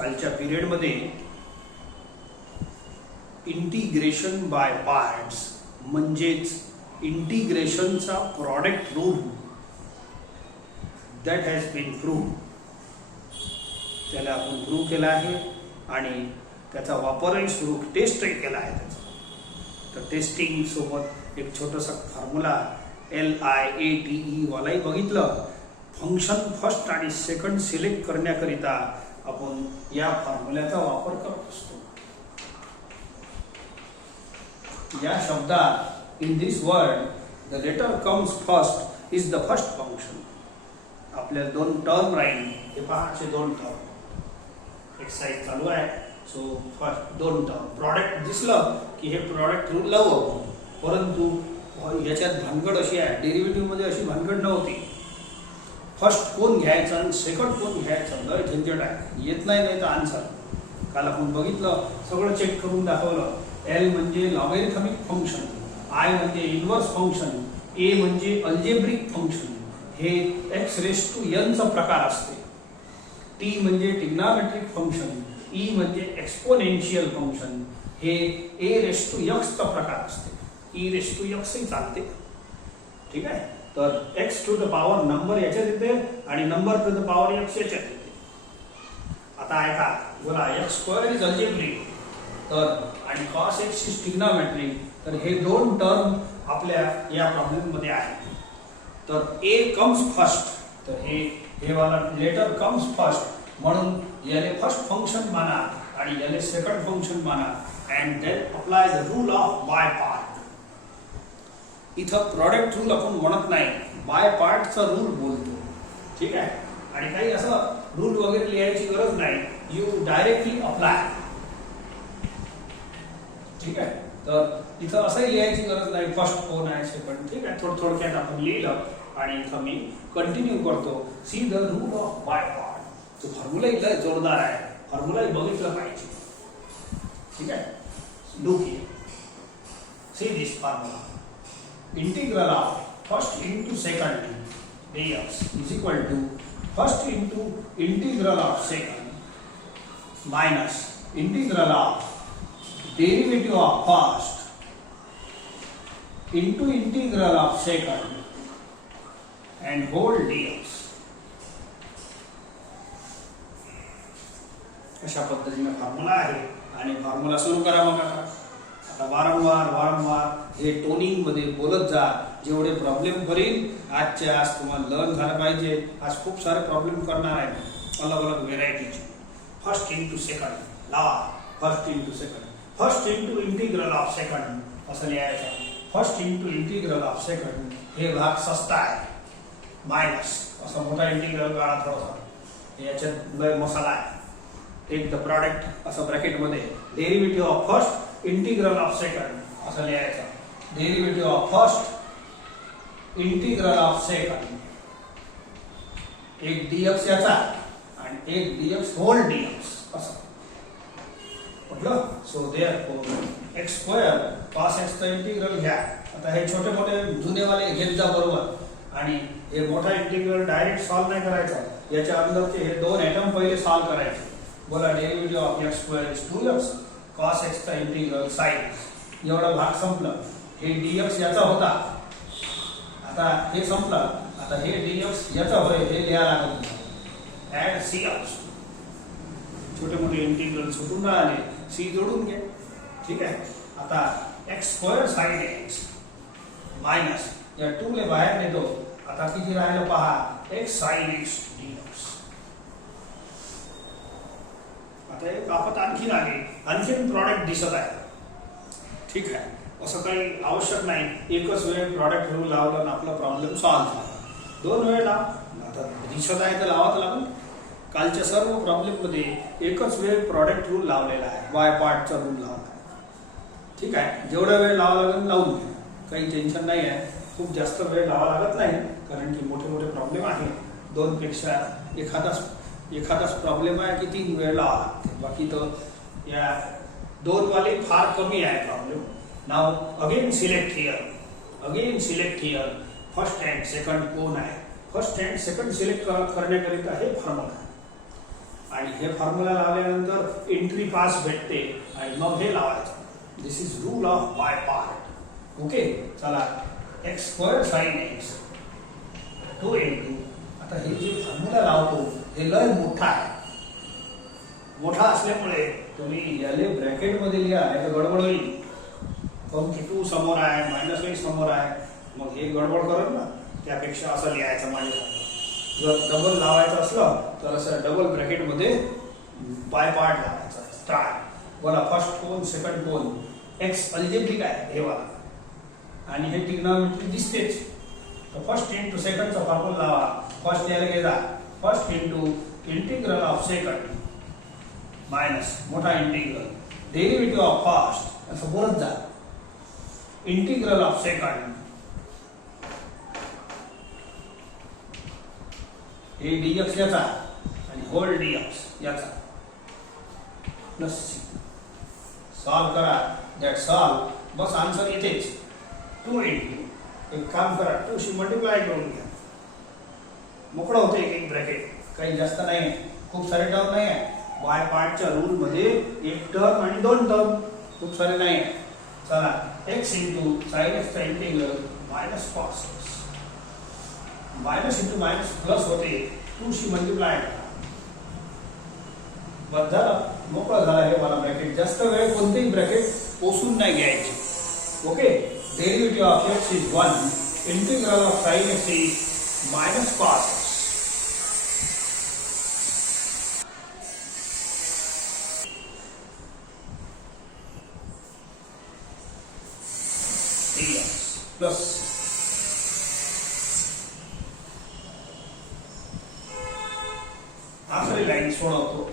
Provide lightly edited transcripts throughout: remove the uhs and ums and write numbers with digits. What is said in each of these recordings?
कालच्या पिरियडमध्ये integration by parts म्हणजेच इंटिग्रेशनचा product rule that has been prove, त्याला आपण प्रूव्ह केला आहे आणि त्याचा वापरही सुरू टेस्टही केला आहे त्याचा. तर टेस्टिंग सोबत एक छोटासा फॉर्म्युला LIATE वालाही बघितलं. फंक्शन फर्स्ट आणि सेकंड सिलेक्ट करण्याकरिता आपण या फॉर्म्युल्याचा वापर करत असतो. या शब्दात in this word the letter comes first is the first function. आपल्याला दोन टर्म राहील, हे पहा असे दोन टर्म एक्सरसाइज चालू आहे. सो फर्स्ट दोन टर्म प्रॉडक्ट दिसलं की हे प्रॉडक्ट रूल लावू, परंतु याच्यात भानगड अशी आहे, डेरिव्हेटिव्ह मध्ये अशी भानगड नव्हती. फर्स्ट कोण घ्यायचं आणि सेकंड कोण घ्यायचं लय झंझट आहे, येत नाही तर आन्सर. काल आपण बघितलं, सगळं चेक करून दाखवलं. L म्हणजे लॉगॅरिथमिक फंक्शन, I म्हणजे इन्व्हर्स फंक्शन, A म्हणजे अल्जेब्रिक फंक्शन, हे x⁴n चा प्रकार असते. T म्हणजे ट्रिग्नॉमेट्रिक फंक्शन, E म्हणजे एक्सपोनेन्शियल फंक्शन, हे a⁴x चा प्रकार असते. e⁴x ही चालते, ठीक आहे. तर x to the power number याच्यात येते आणि number to the power x याच्यात येते. आता ऐका, बोला x² इज अल्जेब्रिक तर आणि cos x इज ट्रिग्नॉमेट्रिक, तर हे दोन टर्म आपल्या या प्रॉब्लेम मध्ये आहेत. तर a कम्स फर्स्ट, तर हे वाला लेटर कम्स फर्स्ट, म्हणून याले फर्स्ट फंक्शन माना आणि याले सेकंड फंक्शन माना and then apply the rule of by part. इथं प्रॉडक्ट रूल आपण म्हणत नाही, बाय पार्टचा रूल बोलतो, ठीक आहे. आणि काही असं रूल वगैरे लिहायची गरज नाही, यू डायरेक्टली अप्लाय, ठीक आहे. तर इथं असंही लिहायची गरज नाही फर्स्ट कोण आहे सेकंड, ठीक आहे. थोडक्यात आपण लिहिलं आणि इथं मी कंटिन्यू करतो. See the rule of by part. तो फॉर्म्युला इथं जोरदार आहे, फॉर्म्युलाही बघितलं पाहिजे, ठीक आहे. Do here, see this formula. Integral of first into second dx is equal to first into integral of second minus integral of derivative of first into integral of second and whole dx. अशा पद्धतीने formula आहे आणि formula सुरू करा. मग आता वारंवार हे टोनिंग मध्ये बोलत जा. जेवढे प्रॉब्लेम करीन आजच्या आज तुम्हाला लर्न झालं पाहिजे. आज खूप सारे प्रॉब्लेम करणार आहे, अलग अलग व्हेरायटीचे. फर्स्ट इंटू सेकंड लावा, first into second, first into integral of second असं लिहायचं. First into integral of second हे भाग सस्ता आहे, मायनस असा मोठा इंटीग्रल काढा थोडासा, याच्यात लय मसाला आहे. टेक द प्रॉडक्ट असं ब्रॅकेटमध्ये, derivative of first integral of second असं लिहायचं. Derivative of first integral of second, एक dx याचा आणि एक dx होल dx असं म्हटलं. So therefore x² cos x चा इंटीग्रल घ्या. आता हे छोटे मोठे जुनेवाले घेत जा बरोबर, आणि हे मोठा इंटीग्रल डायरेक्ट सॉल्व नाही करायचा. याच्या अंदरचे हे दोन ॲटम पहिले सॉल्व करायचे. बोला derivative of x² is 2x, cos x चा इंटीग्रल sin x. एवढा भाग संपला. हे dx याचा होता, आता हे संपलं. आता हे dx याचा होय, हे लिहायला लागेल. ऍड cx, छोटे मोठे इंटीग्रल सुटून राहिले, c जोडून घे, ठीक आहे. आता x² sin x मायनस या 2 ले बाहेर नेतो. आता किती राहिलं पहा, x sin x dx. आता एक आपत आणखीन आली, आणखीन प्रॉडक्ट दिसत आहे, ठीक आहे. असं काही आवश्यक नाही एकच वेळ प्रॉडक्ट रूल लावला आणि आपला प्रॉब्लेम सॉल्व्ह झाला. दोन वेळ लाव, आता दिसत आहे तर लावाच लागेल. कालच्या सर्व प्रॉब्लेम मध्ये एकच वेळ प्रॉडक्ट रूल लावलेला आहे, बाय पार्टचा रूल लावला आहे, ठीक आहे. जेवढा वेळ लावा लागेल लावून घ्या, काही टेन्शन नाही आहे. खूप जास्त वेळ लावा लागत नाही, कारण की मोठे मोठे प्रॉब्लेम आहे. दोन पेक्षा एखादाच प्रॉब्लेम आहे की 3 वेळ लावा लागते. बाकी तर या दोन वाले फार कमी आहे problem. Now again select here first and second कोण आहे. फर्स्ट अँड सेकंड सिलेक्ट करण्याकरिता हे फॉर्म्युला आहे. आणि हे फॉर्म्युला लावल्यानंतर एंट्री पास भेटते आणि मग हे लावायचं. This is rule of by part. Okay, चला x square sine x 2 into, आता हे जे फॉर्म्युला लावतो हे लय मोठा आहे. मोठा असल्यामुळे तुम्ही याले ब्रॅकेट मध्ये लिहा नाही तर गडबड होईल. काऊन की 2 समोर आहे, -1 समोर आहे, मग हे गडबड करेल ना. त्यापेक्षा असं लिहायचं माझ्यासाठी. जर डबल लावायचं असलं तर असं डबल ब्रॅकेट मध्ये बाय पार्ट लावायचा. स्टार्ट बोला, फर्स्ट कोन सेकंड कोन एक्स अल्जेब्रिक आहे हे वाला आणि हे ट्रिग्नॉमेट्री दिसतेच. तर फर्स्ट इंटू सेकंडचा फॉर्म्युला लावा. फर्स्ट याला घ्या, first into integral of second minus मोठा इंटिग्रल डेरिव्हेटिव्ह ऑफ फर्स्ट असं बोलत जा. इंटिग्रल ऑफ सेकंड हे dx याचा आणि होल dx याचा प्लस सॉल्व करा. दॅट सॉल्व बस आन्सर येतेच. 2 इंटू एक काम करा 2 शी मल्टिप्लाय करून घ्या. मोकळं होते एक ब्रॅकेट, काही जास्त नाही आहे, खूप सारे टर्म नाही आहे. बाय पार्टच्या रूल मध्ये एक टर्म आणि 2 टर्म, खूप सारे नाही आहे. चला x इंटू साइन एक्स चा integral minus cos x minus into minus plus होते 2 शी मल्टिप्लाय बस झालं, मोकळा झाला हे वाला ब्रॅकेट. जास्त वेळ कोणतेही ब्रॅकेट पोसून नाही घ्यायचे. Okay, derivative of x is 1, integral of sine x is minus cos x. Plus आखरी लाइन सोडवतो.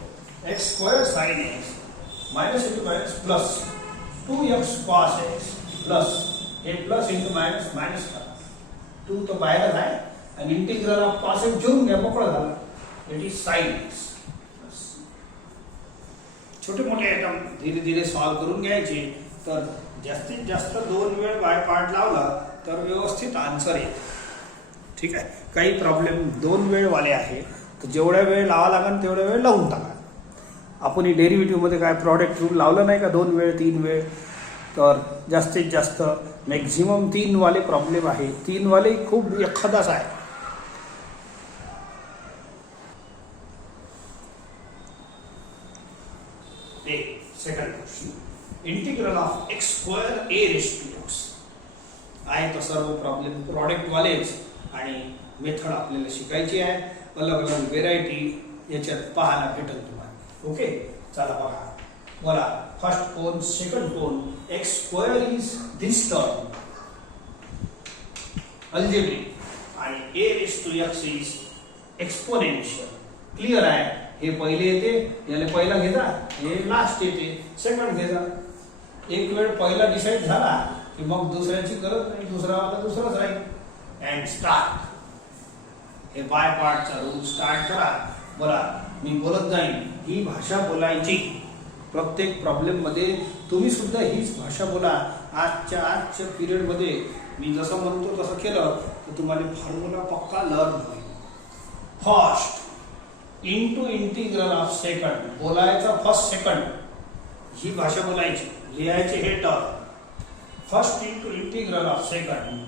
X square sine x minus into minus plus 2x cos x plus हे प्लस इंटू मायनस मायनस करा. 2 तो बाहेरच आहे आणि integral of cos x घेऊन घ्या, मोकळं झालं. It is sine x. छोटे मोठे आयटम धीरे धीरे सॉल्व करून घ्यायचे. तर जास्तीत जास्त 2 वेळ बाय पार्ट लावला तर व्यवस्थित आन्सर येते. ठीक आहे, काही प्रॉब्लेम 2 वेळ वाले आहे तर जेवढ्या वेळ लावा लागेल तेवढ्या वेळ लावून टाका. आपण ही डेरिव्हेटिव्ह मध्ये काय प्रॉडक्ट रूल लावलं नाही का 2 वेळ 3 वेळ. तर जास्तीत जास्त मॅक्झिमम 3 वाले प्रॉब्लेम आहे. 3 वाले खूप एखादाच आहे. Second question, integral of x square a raised to x आहे. तर सर्व प्रॉब्लेम प्रॉडक्ट वालेच आणि मेथड आपल्याला शिकायची आहे. अलग अलग व्हेरायटी याच्यात पाहायला भेटेल तुम्हाला. ओके, चला बघा. बोला, फर्स्ट कोन सेकंड कोन x square is this term algebraic आणि e raised to x is exponential. Clear आहे. हे पहिले येते, याला पहिला घेता, हे लास्ट येते, सेकंड घेता. एक वेळ पहिला डिसाइड झाला की मग दुसऱ्याची गरज नाही, दुसरा वाला दुसराच राहील. And start. हे बाय पार्टचा रूल स्टार्ट करा. बोला, मी बोलत जाईन. ही भाषा बोलायची प्रत्येक प्रॉब्लेम मध्ये. तुम्ही सुद्धा हीच भाषा बोला. आजच्या पिरियड मध्ये मी जसं म्हणतो तसं केलं तर तुम्हाला फॉर्म्युला पक्का लर्न होईल. First into integral of second बोलायचा, फर्स्ट सेकंड ही भाषा बोलायची. लिहायचे हे term first into integral of second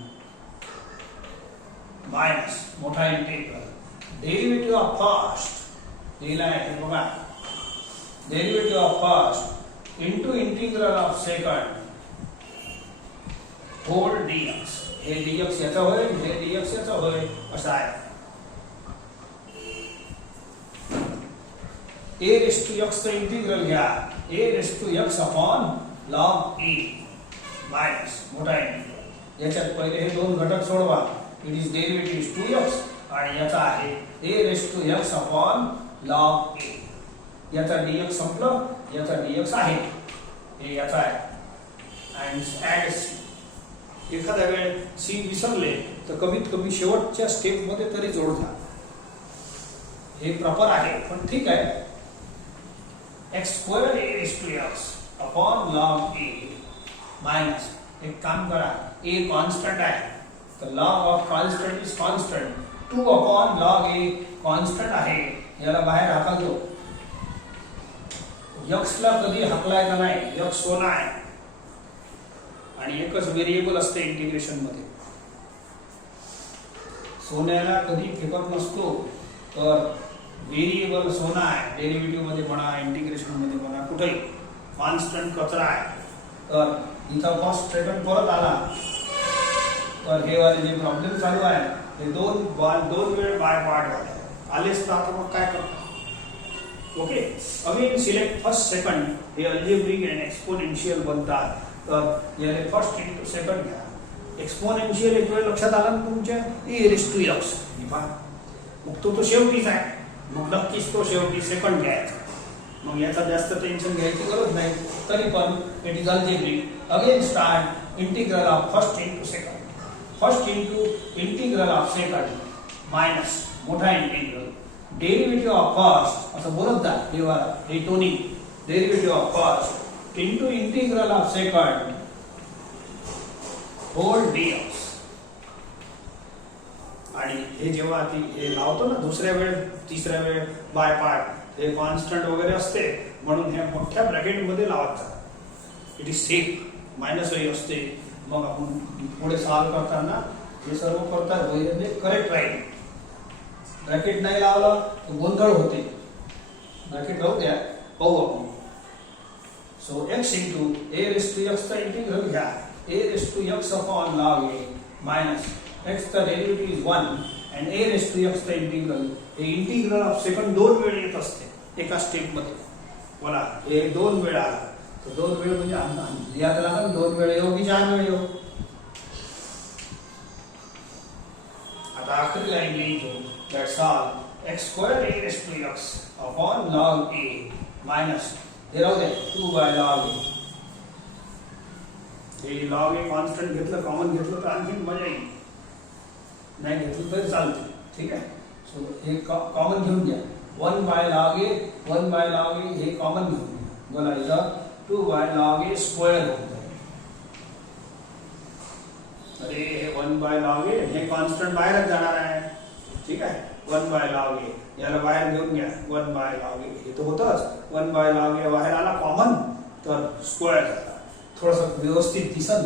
minus मोठा इंटिग्रल डेरिव्हेटिव्ह ऑफ फर्स्ट लिहिला आहे बघा. Derivative of first into integral of second whole dx. हे dx याचा होईल, हे dx याचा होईल, असं आहे. a रेस्ट टू x चा इंटिग्रल घ्या. a raised to x upon log e minus मोठा इंटिग्रल. याच्यात पहिले हे 2 घटक सोडवा. इट इज डेरिव्हेटिव्ह 2x आणि याचा आहे a raised to x upon log a. याचा dx संपलं, याचा dx आहे, हे याचा आहे. आणि ऍड एखाद्या वेळ c विसरले तर कमीत कमी शेवटच्या स्टेप मध्ये तरी जोडता. हे प्रॉपर आहे पण ठीक आहे. x square a raised to x upon log a minus एक काम करा, a कॉन्स्टंट आहे तर log of constant is constant. 2 upon log a constant आहे, याला बाहेर हाकल दो. x ला कधी हाकलायचा नाही, x सोना आहे आणि एकच व्हेरिएबल असते इंटिग्रेशन मध्ये. सोन्याला कधी फेकत नसतो, तर व्हेरिएबल सोना आहे. डेरिव्हेटिव्ह मध्ये म्हणा, इंटिग्रेशन मध्ये म्हणा, कुठेही कॉन्स्टंट कचरा आहे. तर इथं फर्स्ट सेकंड परत आला तर हे वाले जे प्रॉब्लेम चालू आहे हे दोन वेळ बाय पार्ट झाले. आलेच तर आता मग काय करतो. Okay, again select first second. हे अल्जेब्रिक अँड एक्सपोनेन्शियल बनतात. तर याले फर्स्ट इंटू सेकंड घ्या. एक्सपोनेन्शियल एक वेळ लक्षात आला ना तुमच्या, e⁻x. मग तो शेवटीच आहे, मग नक्कीच तो शेवटी सेकंड घ्यायचा. मग याचा जास्त टेन्शन घ्यायची गरज नाही. तरी पण it is algebraic. Again start integral of first into second. First into integral of second minus मोठा इंटिग्रल डेरिव्हेटिव्ह ऑफ फर्स्ट असं बोलत जा. हे टोनिंग derivative of first into integral of second whole dx. आणि हे जेव्हा हे लावतो ना दुसऱ्या वेळ तिसऱ्या वेळ बाय पार्ट, हे कॉन्स्टंट वगैरे असते म्हणून हे मोठ्या ब्रॅकेट मध्ये लावत जा. It is safe. मायनस ही असते. मग आपण पुढे सॉल्व करताना हे सर्व करतात म्हणजे करेक्ट राहील. ब्रॅकेट नाही लावलं तर गोंधळ होते. ब्रॅकेट राहू द्या, पाहू आपण. सो x इंटू a⁻x चा इंटिग्रल घ्या. a⁻x upon log a minus x चा डेरिव्हेटिव्ह इज 1 and a⁻x चा इंटिग्रल. हे इंटिग्रल ऑफ सेकंड दोन वेळ येत असते एका स्टेप मध्ये. बोला, हे दोन वेळ आला तर दोन वेळ म्हणजे याद राहा, दोन वेळ येऊ की चार वेळ येऊ. आता आखरी लाईन लिहितो. That's all x² a⁻x upon log a minus हे राहू दे 2/log a. हे log a कॉन्स्टंट घेतलं, कॉमन घेतलं तर आणखी मजा येईल. नाही घेतलं तरी चालते. ठीक आहे. सो हे कॉमन घेऊन घ्या. 1/log a 1/log a हे कॉमन घेऊन घ्या. बोला इथं 2/log a स्क्वेअर होत आहे. अरे 1/log a हे कॉन्स्टंट बाहेरच जाणार आहे. ठीक आहे. 1/log a याला बाहेर घेऊन घ्या. 1/log a हे तर होतच. 1/log a बाहेर आला कॉमन तर स्क्वेअर झाला. थोडंसं व्यवस्थित दिसन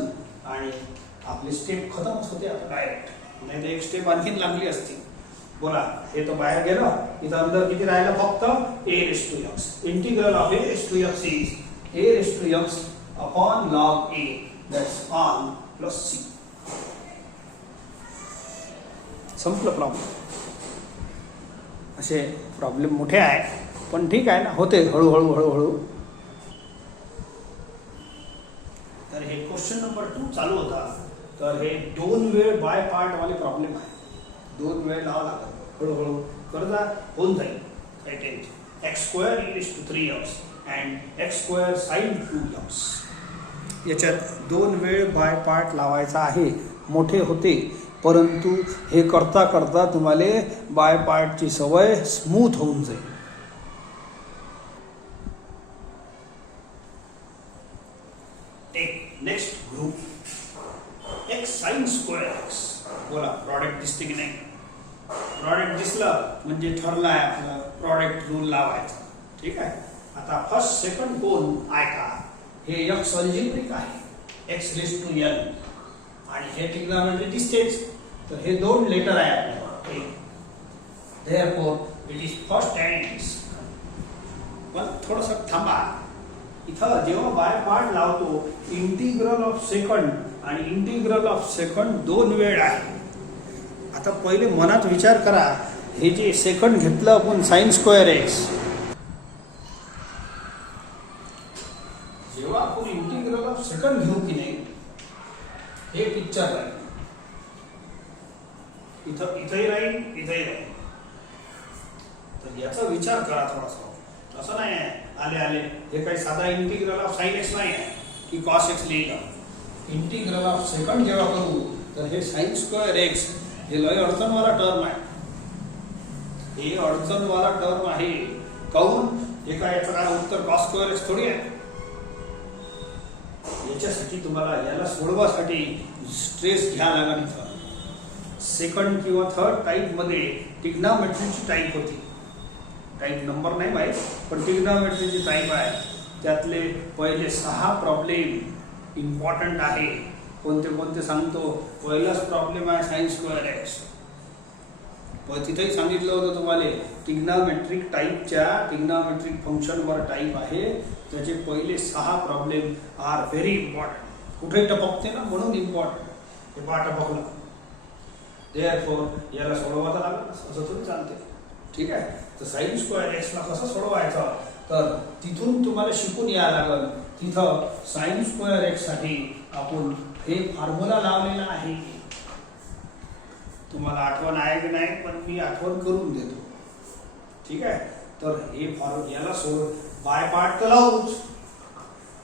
आणि आपली स्टेप खतमच होते आता डायरेक्ट. नाही तर एक स्टेप आणखीन लागली असती. बोला, हे तर बाहेर गेलं. इथं अंदर किती राहिलं फक्त a⁻x. Integral of a⁻x is a⁻x upon log a. That's on plus c. संपलं प्रॉब्लेम. असे प्रॉब्लेम मोठे आहे पण ठीक आहे ना, होते हळूहळू. तर हे क्वेश्चन नंबर 2 चालू होता. तर हे दोन वेळ बाय पार्ट वाले प्रॉब्लेम आहे. दोन वेळ लावा लागतात. हळूहळू करता होऊन जाईल. काही tension. x² e⁻3x and x² sin 2x. याच्यात दोन वेळ बाय पार्ट लावायचा आहे. मोठे होते परंतु हे करता करता तुम्हाला बाय पार्टची सवय स्मूथ होऊन जाईल. Next group x sin square x. बोला, प्रॉडक्ट दिसते की नाही. प्रॉडक्ट दिसलं म्हणजे ठरलं आहे आपलं प्रॉडक्ट रूल लावायचा. ठीक आहे. आता फर्स्ट सेकंड कोण आहे का, हे x अल्जेब्रिक आहे. x⁻n आणि हे ट्रिग्नॉमेट्री दिसतेच. तर हे दोन लेटर आहे आपल्याला. Therefore it is first and. पण थोडंसं थांबा. इथं जेव्हा बाय पार्ट लावतो इंटिग्रल ऑफ सेकंड आणि इंटिग्रल ऑफ सेकंड दोन वेळ आहे. आता पहिले मनात विचार करा, हे जे सेकंड घेतलं आपण sin²x, जेव्हा आपण इंटिग्रल ऑफ सेकंड घेऊ की नाही, हे पिक्चर राहील. इथंही राहील, इथंही राहील. तर याचा विचार करा थोडासा. असं नाही आहे आले हे काही साधा इंटिग्रल ऑफ sin x नाही आहे की cos x लिहिलं. इंटिग्रल ऑफ सेकंड जेव्हा करू तर हे sin²x हे लय अडचणवाला टर्म आहे. हे अडचणवाला टर्म आहे. काऊन? हे काय याचं काय उत्तर cos² थोडी आहे. याच्यासाठी तुम्हाला याला सोडवासाठी स्ट्रेस घ्या लागेल. इथं सेकंड किंवा थर्ड टाईप मध्ये ट्रिग्नॉमेट्रीची टाईप होती. टाईप नंबर नाही माहीत पण ट्रिग्नॉमेट्रीची टाईप आहे. त्यातले पहिले 6 प्रॉब्लेम इम्पॉर्टंट आहे. कोणते कोणते सांगतो. पहिलाच प्रॉब्लेम आहे साइन स्क्वेअर एक्स. पण तिथेही सांगितलं होतं तुम्हाला ट्रिग्नॉमेट्रिक टाईपच्या ट्रिग्नॉमेट्रिक फंक्शनवर टाईप आहे. त्याचे पहिले 6 प्रॉब्लेम आर व्हेरी इम्पॉर्टंट. कुठेही टपकते ना म्हणून इम्पॉर्टंट. हे पहा टपकलं. देअरफॉर याला सोडवायला लागलं असं थोडी चालते. ठीक आहे. तर साइन स्क्वेअर एक्सला कसं सोडवायचं तर तिथून तुम्हाला शिकून यायला लागल. तिथं साइन स्क्वेअर एक्स साठी आपण हे फॉर्म्युला लावलेला आहे. तुम्हाला आठवण आहे की नाही पण मी आठवण करून देतो. ठीक आहे. तर हे याला सोड बाय पार्ट तर लावूच,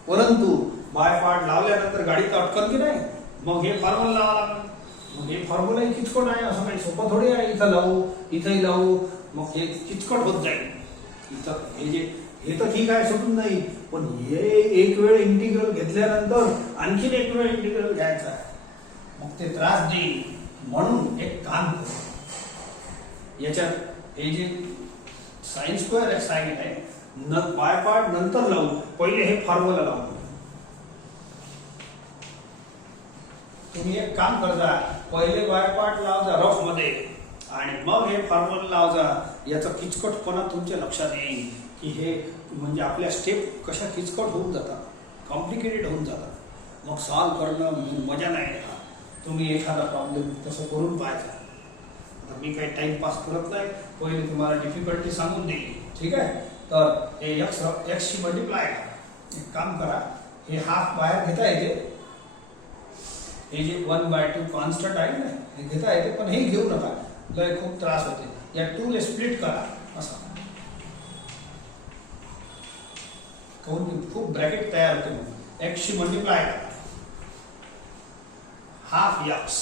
परंतु बाय पार्ट लावल्यानंतर गाडीत अटकल की नाही मग हे फॉर्म्युला लावा लागेल. मग हे फॉर्म्युला किचकट आहे असं काही सोपं थोडी आहे. इथं लावू इथंही लावू मग हे किचकट होत जाईल. इथं हे तर ठीक आहे सोडून नाही पण हे एक वेळ इंटिग्रल घेतल्यानंतर आणखीन एक वेळ इंटिग्रल घ्यायचा मग ते त्रास देईल. म्हणून एक काम करू. याच्यात हे जे साइन स्क्वेअर एक्स आहे बाय पार्ट नंतर लावू. पहिले हे फॉर्म्युला लावू. तुम्ही एक काम करता पहिले बाय पार्ट लाव जा रफ मध्ये आणि मग हे फॉर्म्युला लाव जा. याचा किचकटपणा तुमच्या लक्षात येईल की हे म्हणजे आपल्या स्टेप कशा किचकट होऊन जातात, कॉम्प्लिकेटेड होऊन जातात. मग सॉल्व्ह करणं मजा नाही येणार. तुम्ही एखादा प्रॉब्लेम तसं करून पाहायचा. आता मी काही टाइमपास करत नाही. पहिले तुम्हाला डिफिकल्टी सांगून देईल. ठीक आहे. तर हे एक्सची मल्टिप्लाय करा. एक काम करा हे हाफ बाहेर घेता येते. हे जे 1/2 कॉन्स्टंट आहे ना हे घेता येते पण हे घेऊ नका. लय खूप त्रास होते. या 2 ले स्प्लिट करा असा. खूप ब्रॅकेट तयार होते. मग एक्सची मल्टिप्लाय करा. Half x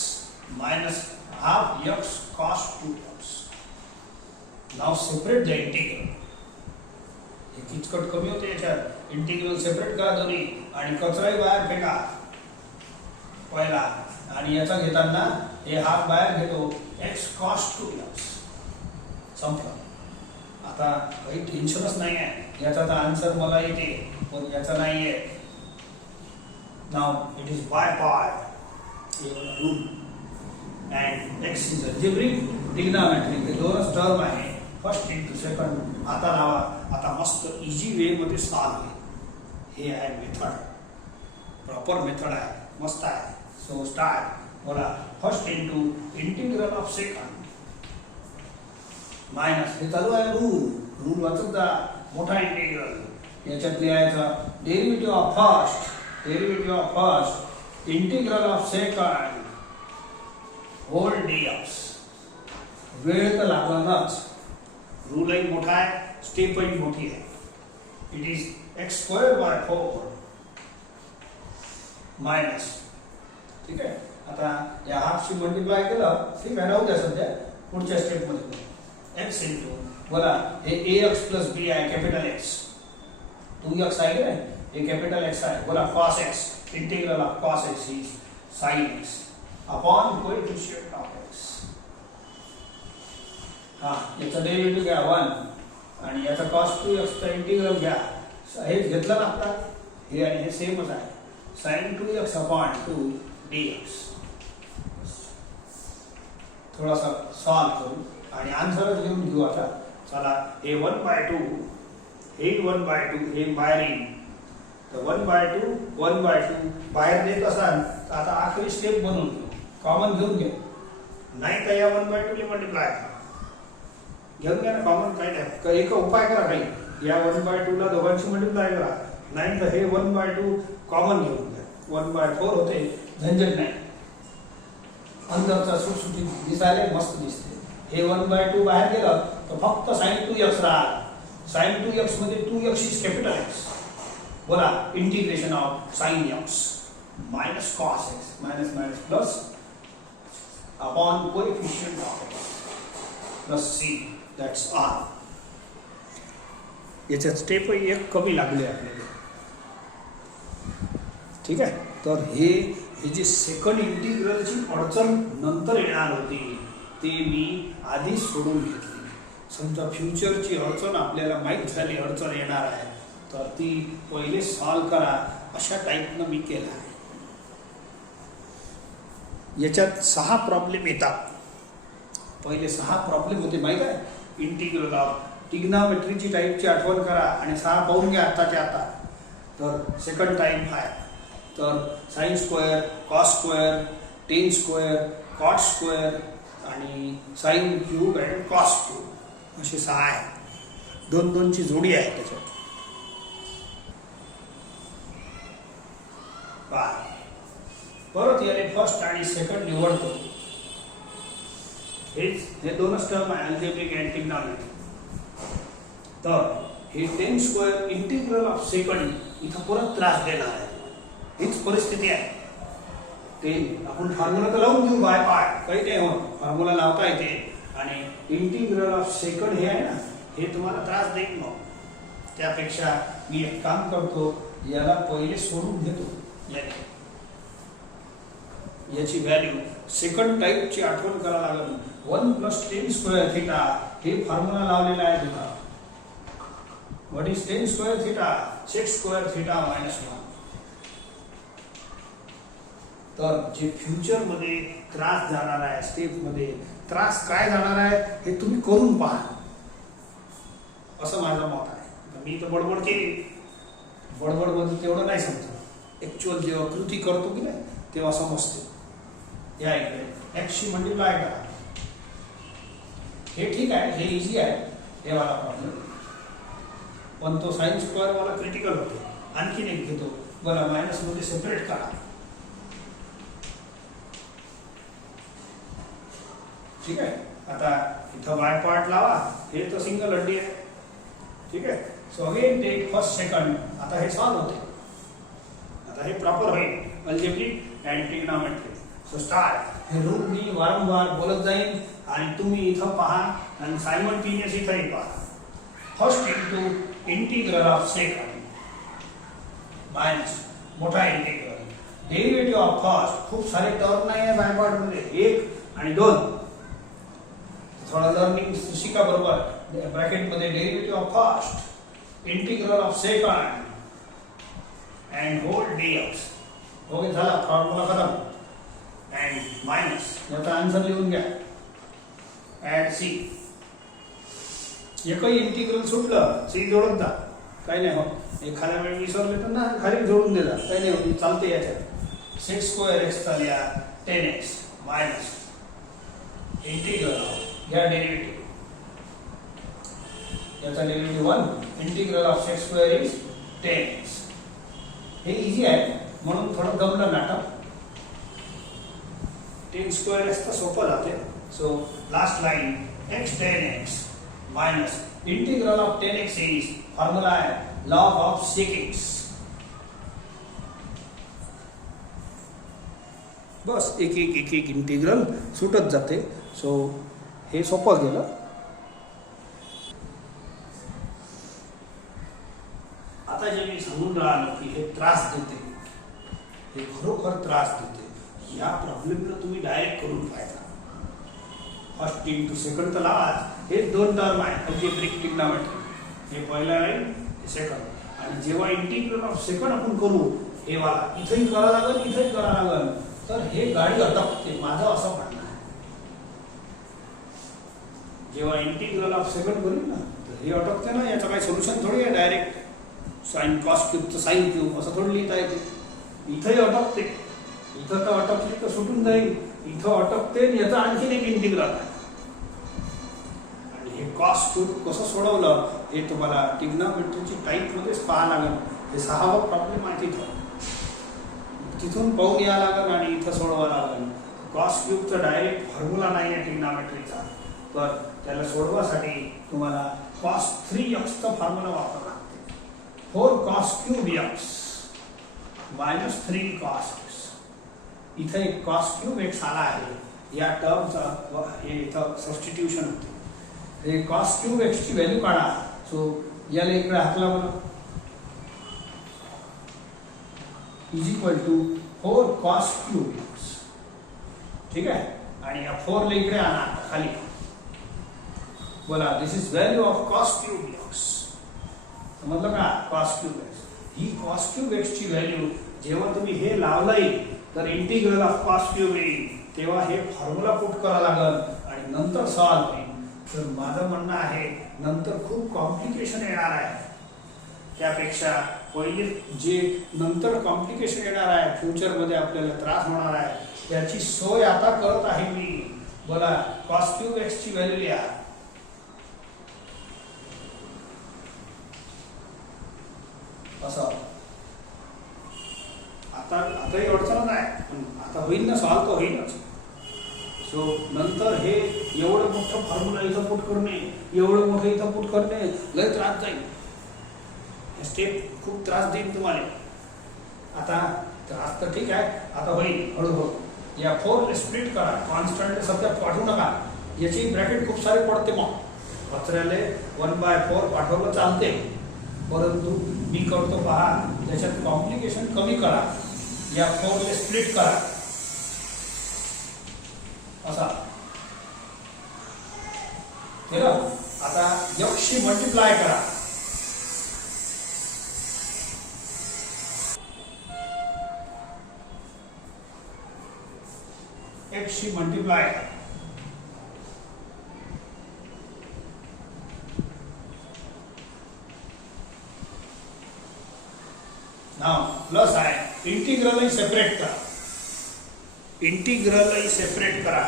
minus half x cos 2x. Now separate the integral. हे किचकट कमी होते याच्यात. इंटिग्रल सेपरेट करा दोन्ही आणि कचराही बाहेर फेका पहिला. आणि याचा घेताना हे हाफ बाहेर घेतो एक्स कॉस 2x. संपलं. आता काही टेन्शनच नाही आहे. याचा तर आन्सर मला येते पण याचा नाहीये. Now it is by part rule and x is algebraic trigonometric. हे दोनच टर्म आहे. First into second. आता लावा. आता मस्त इझी वे मध्ये सॉल्व होईल. हे आहे मेथड. प्रॉपर मेथड आहे. मस्त आहे. So start. बोला first into integral of second minus हे चालू आहे रूल वाचत जा. मोठा इंटिग्रल याच्यात लिहायचा derivative of first integral of second whole dx. वेळ तर लागलाच. रूलही मोठा आहे. स्टेपही मोठी आहे. It is x²/4 minus. ठीक आहे. आता या हाफशी मल्टिप्लाय केलं ठीक आहे. राहू द्या सध्या. पुढच्या स्टेप मध्ये x इंटू बोला हे ax प्लस b आहे कॅपिटल x. 2x आहे ना हे कॅपिटल x आहे. बोला cos x integral of cos x is sin x upon coefficient of x. हा याचा डेरिव्हेटिव्ह घ्या 1 आणि याचा cos 2x चा इंटिग्रल घ्या. हेच घेतलं ना आता. हे आणि हे सेमच आहे. sin 2x upon 2 dx. थोडासा सॉल्व करू आणि आन्सरच घेऊन घेऊ. आता चला हे 1/2 हे 1/2 हे बाहेर येईल. तर 1/2 बाहेर देत असाल तर आता आखरी स्टेप बनवून घेऊ. कॉमन घेऊन घे. नाही तर या 1/2 ने मल्टिप्लाय घेऊन घ्या ना. कॉमन काय नाही. एक उपाय करा काही. या 1/2 ला दोघांची मल्टिप्लाय करा. नाही तर हे 1/2 कॉमन घेऊन घ्या. 1/4 होते. झंझट नाही. अंदरचा सुटसुटीत दिसायला मस्त दिसते. हे 1/2 बाहेर गेलं तर फक्त sin 2x राहणार. sin 2x मध्ये 2x इज कॅपिटल x. बोला integration of sin x minus cos x minus minus plus upon coefficient of x plus c. That's all. याच्यात स्टेप एक कमी लागले आपल्याला. ठीक आहे. तर हे जे सेकंड इंटिग्रलची अडचण नंतर येणार होती ते मी आधीच सोडून घेतली. समजा फ्युचरची अडचण आपल्याला माहीत झाली अडचण येणार आहे तर ती पहिले सॉल्व करा अशा टाईपनं मी केलं आहे. याच्यात 6 प्रॉब्लेम येतात. पहिले 6 प्रॉब्लेम होते माहीत आहे. इंटिग्रल ऑफ ट्रिग्नॉमेट्रीची टाईपची आठवण करा आणि 6 पाहून घ्या आत्ताच्या आता. तर सेकंड टाईप आहे तर sine square, cos square, tan square, cot square आणि sine cube and cos cube असे 6 आहे. 2-2ची जोडी आहे त्याच्यात. परत याने फर्स्ट आणि सेकंड निवडतो. हे दोनच टर्म आहे अल्जेब्रिक अँड ट्रिग्नॉमेट्री. तर हे ten square integral of second इथं परत त्रास देणार आहे. हीच परिस्थिती आहे. ते आपण फॉर्म्युला तर लावून घेऊ बाय पार्ट, काही नाही होत. फॉर्म्युला लावता येते आणि इंटिग्रल ऑफ सेकंड हे आहे ना, हे तुम्हाला त्रास देईल. मग त्यापेक्षा मी एक काम करतो, याला पहिले सोडून घेतो. याची व्हॅल्यू सेकंड टाईपची आठवण करायला लागेल. 1 + टेन स्क्वेअर थिटा हे फॉर्म्युला लावलेला आहे तिथं. What is tan square theta? Sec square theta minus 1. तर जे फ्युचर मध्ये त्रास जाणार आहे, स्टेप मध्ये त्रास काय जाणार आहे हे तुम्ही करून पहा, असं माझं मत आहे. मी तर बडबड केली. बडबड मध्ये तेवढं नाही समजत. ऍक्च्युअल जेव्हा कृती करतो की नाही तेव्हा समजते. या इकडे एक्सची मल्टिप्लाय करा. हे ठीक आहे, हे इझी आहे. हे वाला प्रॉब्लेम. पण तो साइन स्क्वेअर वाला क्रिटिकल होतो. आणखीन एक घेतो. बरं, मायनस मध्ये सेपरेट करा. ठीक आहे. आता इथं बाय पार्ट लावा. हे तर सिंगल हड्डी आहे. ठीक आहे. So again take first second. आता हे सॉल्व होते. आता हे प्रॉपर होईल algebraic and trigonometry. So start. हे रूल मी वारंवार बोलत जाईन आणि तुम्ही इथं पहा आणि सायमल्टेनियस इथंही पहा. First into integral of second minus मोठा इंटिग्रल. Derivative of first. खूप सारे टर्म नाही आहे बाय पार्ट मध्ये. 1 आणि 2. थोड़ा लर्निंग शिका बरोबर. ब्रॅकेट मध्ये derivative of first, integral of second and whole dx. Okay, झाला फॉर्म्युला खतम. अँड मायनस याचा आन्सर लिहून घ्या. Add C. एकही इंटिग्रल सुटलं सी जोडत जा, काही नाही होत. एखाद्या वेळी विसरले तर ना खाली जोडून दे जा, काही नाही होत. चालते याच्यात. सेक स्क्वेअर एक्स झाल्या 10x मायनस इंटिग्रल ऑफ या डेरिव्हेटिव्ह. याचा derivative 1. Integral of sec square is 10x. हे इझी आहे म्हणून थोडं दमलं नाटक. 10 स्क्वेअर एक्स तर सोपं जाते. So last line x 10x minus integral of 10x is formula आहे लॉग ऑफ सेक x. बस एक एक इंटिग्रल सुटत जाते. सो हे सोपं गेलं. आता जे मी सांगून राहिलो की हे त्रास देते, हे खरोखर त्रास देते. या प्रॉब्लेमला तुम्ही डायरेक्ट करून पाहायचा. फर्स्ट इंटू सेकंड तर लावा. हे 2 टर्म आहे अल्जेब्रिक ट्रिग्नॉमेट्री. हे पहिला राहील, हे सेकंड. आणि जेव्हा इंटिग्रल ऑफ सेकंड आपण करू हे वाला इथेही करा लागेल, इथेही करा लागेल. तर हे गाडी अटकते, माझं असं म्हणणं आहे. जेव्हा इंटिग्रल ऑफ सेकंड करू ना तर हे अटकते ना. याचं काही सोल्युशन थोडी आहे डायरेक्ट साइन कॉस क्यूबचं साइन क्यूब असं थोडं लिहिता येते. इथंही अटकते. इथं तर अटकली तर सुटून जाईल. इथं अटकते. याचा आणखीन एक इंटिग्रल आहे. आणि हे कॉस क्यूब कसं सोडवलं हे तुम्हाला ट्रिग्नॉमेट्रीची टाईप मध्येच पाहावं लागेल. हे 6वा प्रॉब्लेम आहे तिथं. तिथून पाहून यावं लागेल आणि इथं सोडवावं लागेल. कॉस क्यूबचा डायरेक्ट फॉर्म्युला नाही आहे ट्रिग्नॉमेट्रीचा. तर त्याला सोडवासाठी तुम्हाला cos 3x चा फॉर्म्युला वापरावा लागते. 4 cos cube x minus 3 cos x. इथे एक cos क्यूब x आला आहे. या टर्मचा हे इथं सबस्टिट्यूशन होते. हे cos क्यूब x ची व्हॅल्यू काढा. सो याला इकडे हाकला बरं. Is equal to 4 cos cube x. ठीक आहे. आणि या 4 ला इकडे आणा खाली. बोला this is value of cos cube x. समजलं का? Cos cube x. ही कॉस क्यूब एक्स ची व्हॅल्यू जेव्हा तुम्ही हे लावलंय तर इंटिग्रल ऑफ कॉस क्यूब येईल, तेव्हा हे फॉर्म्युला पुट करावं लागल आणि नंतर सॉल्व्ह होईल. तर माझं म्हणणं आहे नंतर खूप कॉम्प्लिकेशन येणार आहे. त्यापेक्षा पहिले जे नंतर कॉम्प्लिकेशन येणार आहे, फ्युचर मध्ये आपल्याला त्रास होणार आहे, त्याची सोय आता करत आहे मी. बोला, कॉस क्यूब एक्स ची व्हॅल्यू लिहा. असं आताही अडचण आहे, पण आता होईल ना, सॉल्व्ह तर होईलच. सो नंतर हे एवढं मोठं फॉर्म्युला इथं पुट करणे, एवढं मोठं इथं पुट करणे लय त्रास जाईल. स्टेप खूप त्रास देईल तुम्हाला. आता त्रास तर ठीक आहे, आता होईल हळूहळू. या 4 स्प्लिट करा, कॉन्स्टंट सध्या पाठवू नका. याची ब्रॅकेट खूप सारे पडते, मग कचऱ्याले 1/4 पाठवलं चालते, परंतु मी करतो पहा, त्याच्यात कॉम्प्लिकेशन कमी करा. या 4 स्प्लिट करा असा केलं. आता x शी मल्टिप्लाय करा. x शी मल्टिप्लाय करा. नाउ प्लस आहे, इंटिग्रल सेपरेट करा. इंटिग्रल सेपरेट करा.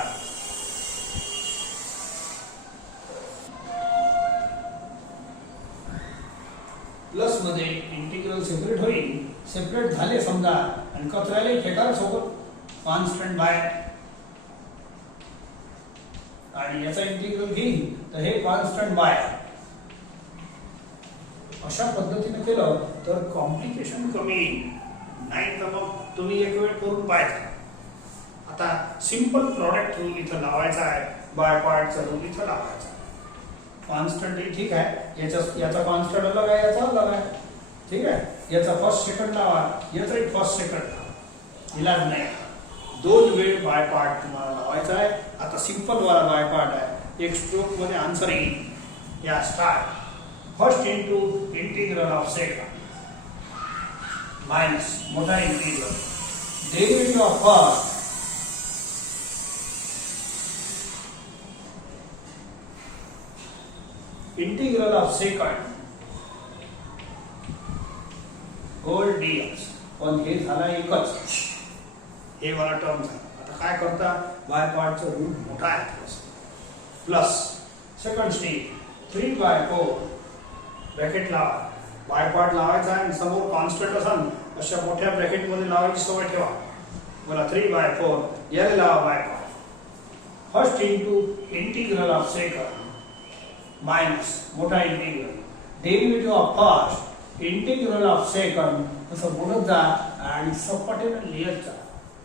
प्लस मध्ये इंटिग्रल सेपरेट होईल. सेपरेट झाले समजा आणि कचऱ्याला फेकाल सोबत कॉन्स्टंट बाहेर, आणि याचा इंटिग्रल घेईन तर हे कॉन्स्टंट बाहेर. अशा पद्धतीने केलं तर कॉम्प्लिकेशन कमी येईल. नाही तर मग तुम्ही एक वेळ करून पाहायचं. आता सिंपल प्रॉडक्ट रूल इथं लावायचा आहे, बाय पार्टचा रूल इथं लावायचा. कॉन्स्टंट ठीक आहे, याचा कॉन्स्टंट अलग आहे, याचा अलग आहे, ठीक आहे. याचा फर्स्ट सेकंड लावा, याचा फर्स्ट सेकंड लावा, इलाज नाही. 2 वेळ बाय पार्ट तुम्हाला लावायचा आहे. आता सिंपल वाला बाय पार्ट आहे, एक स्ट्रोक मध्ये आन्सर येईल. या start first into integral of second minus मोठा integral derivative of first integral of second whole dx. पण हे झाला एकच, हे वाला टर्म झाला. आता काय करता, बाय पार्टचा रूट मोठा आहे, प्लस सेकंड स्टेप 3/4 ब्रॅकेट लावा. बाय पार्ट लावायचा आहे, समोर कॉन्स्टंट असाल अशा मोठ्या ब्रॅकेट मध्ये लावायची सवय ठेवा. बोला 3/4 याला लावा by part. First into integral of second minus मोठा integral derivative of first integral of second. तसं बोलत जा आणि सपाटीने लिहत जा.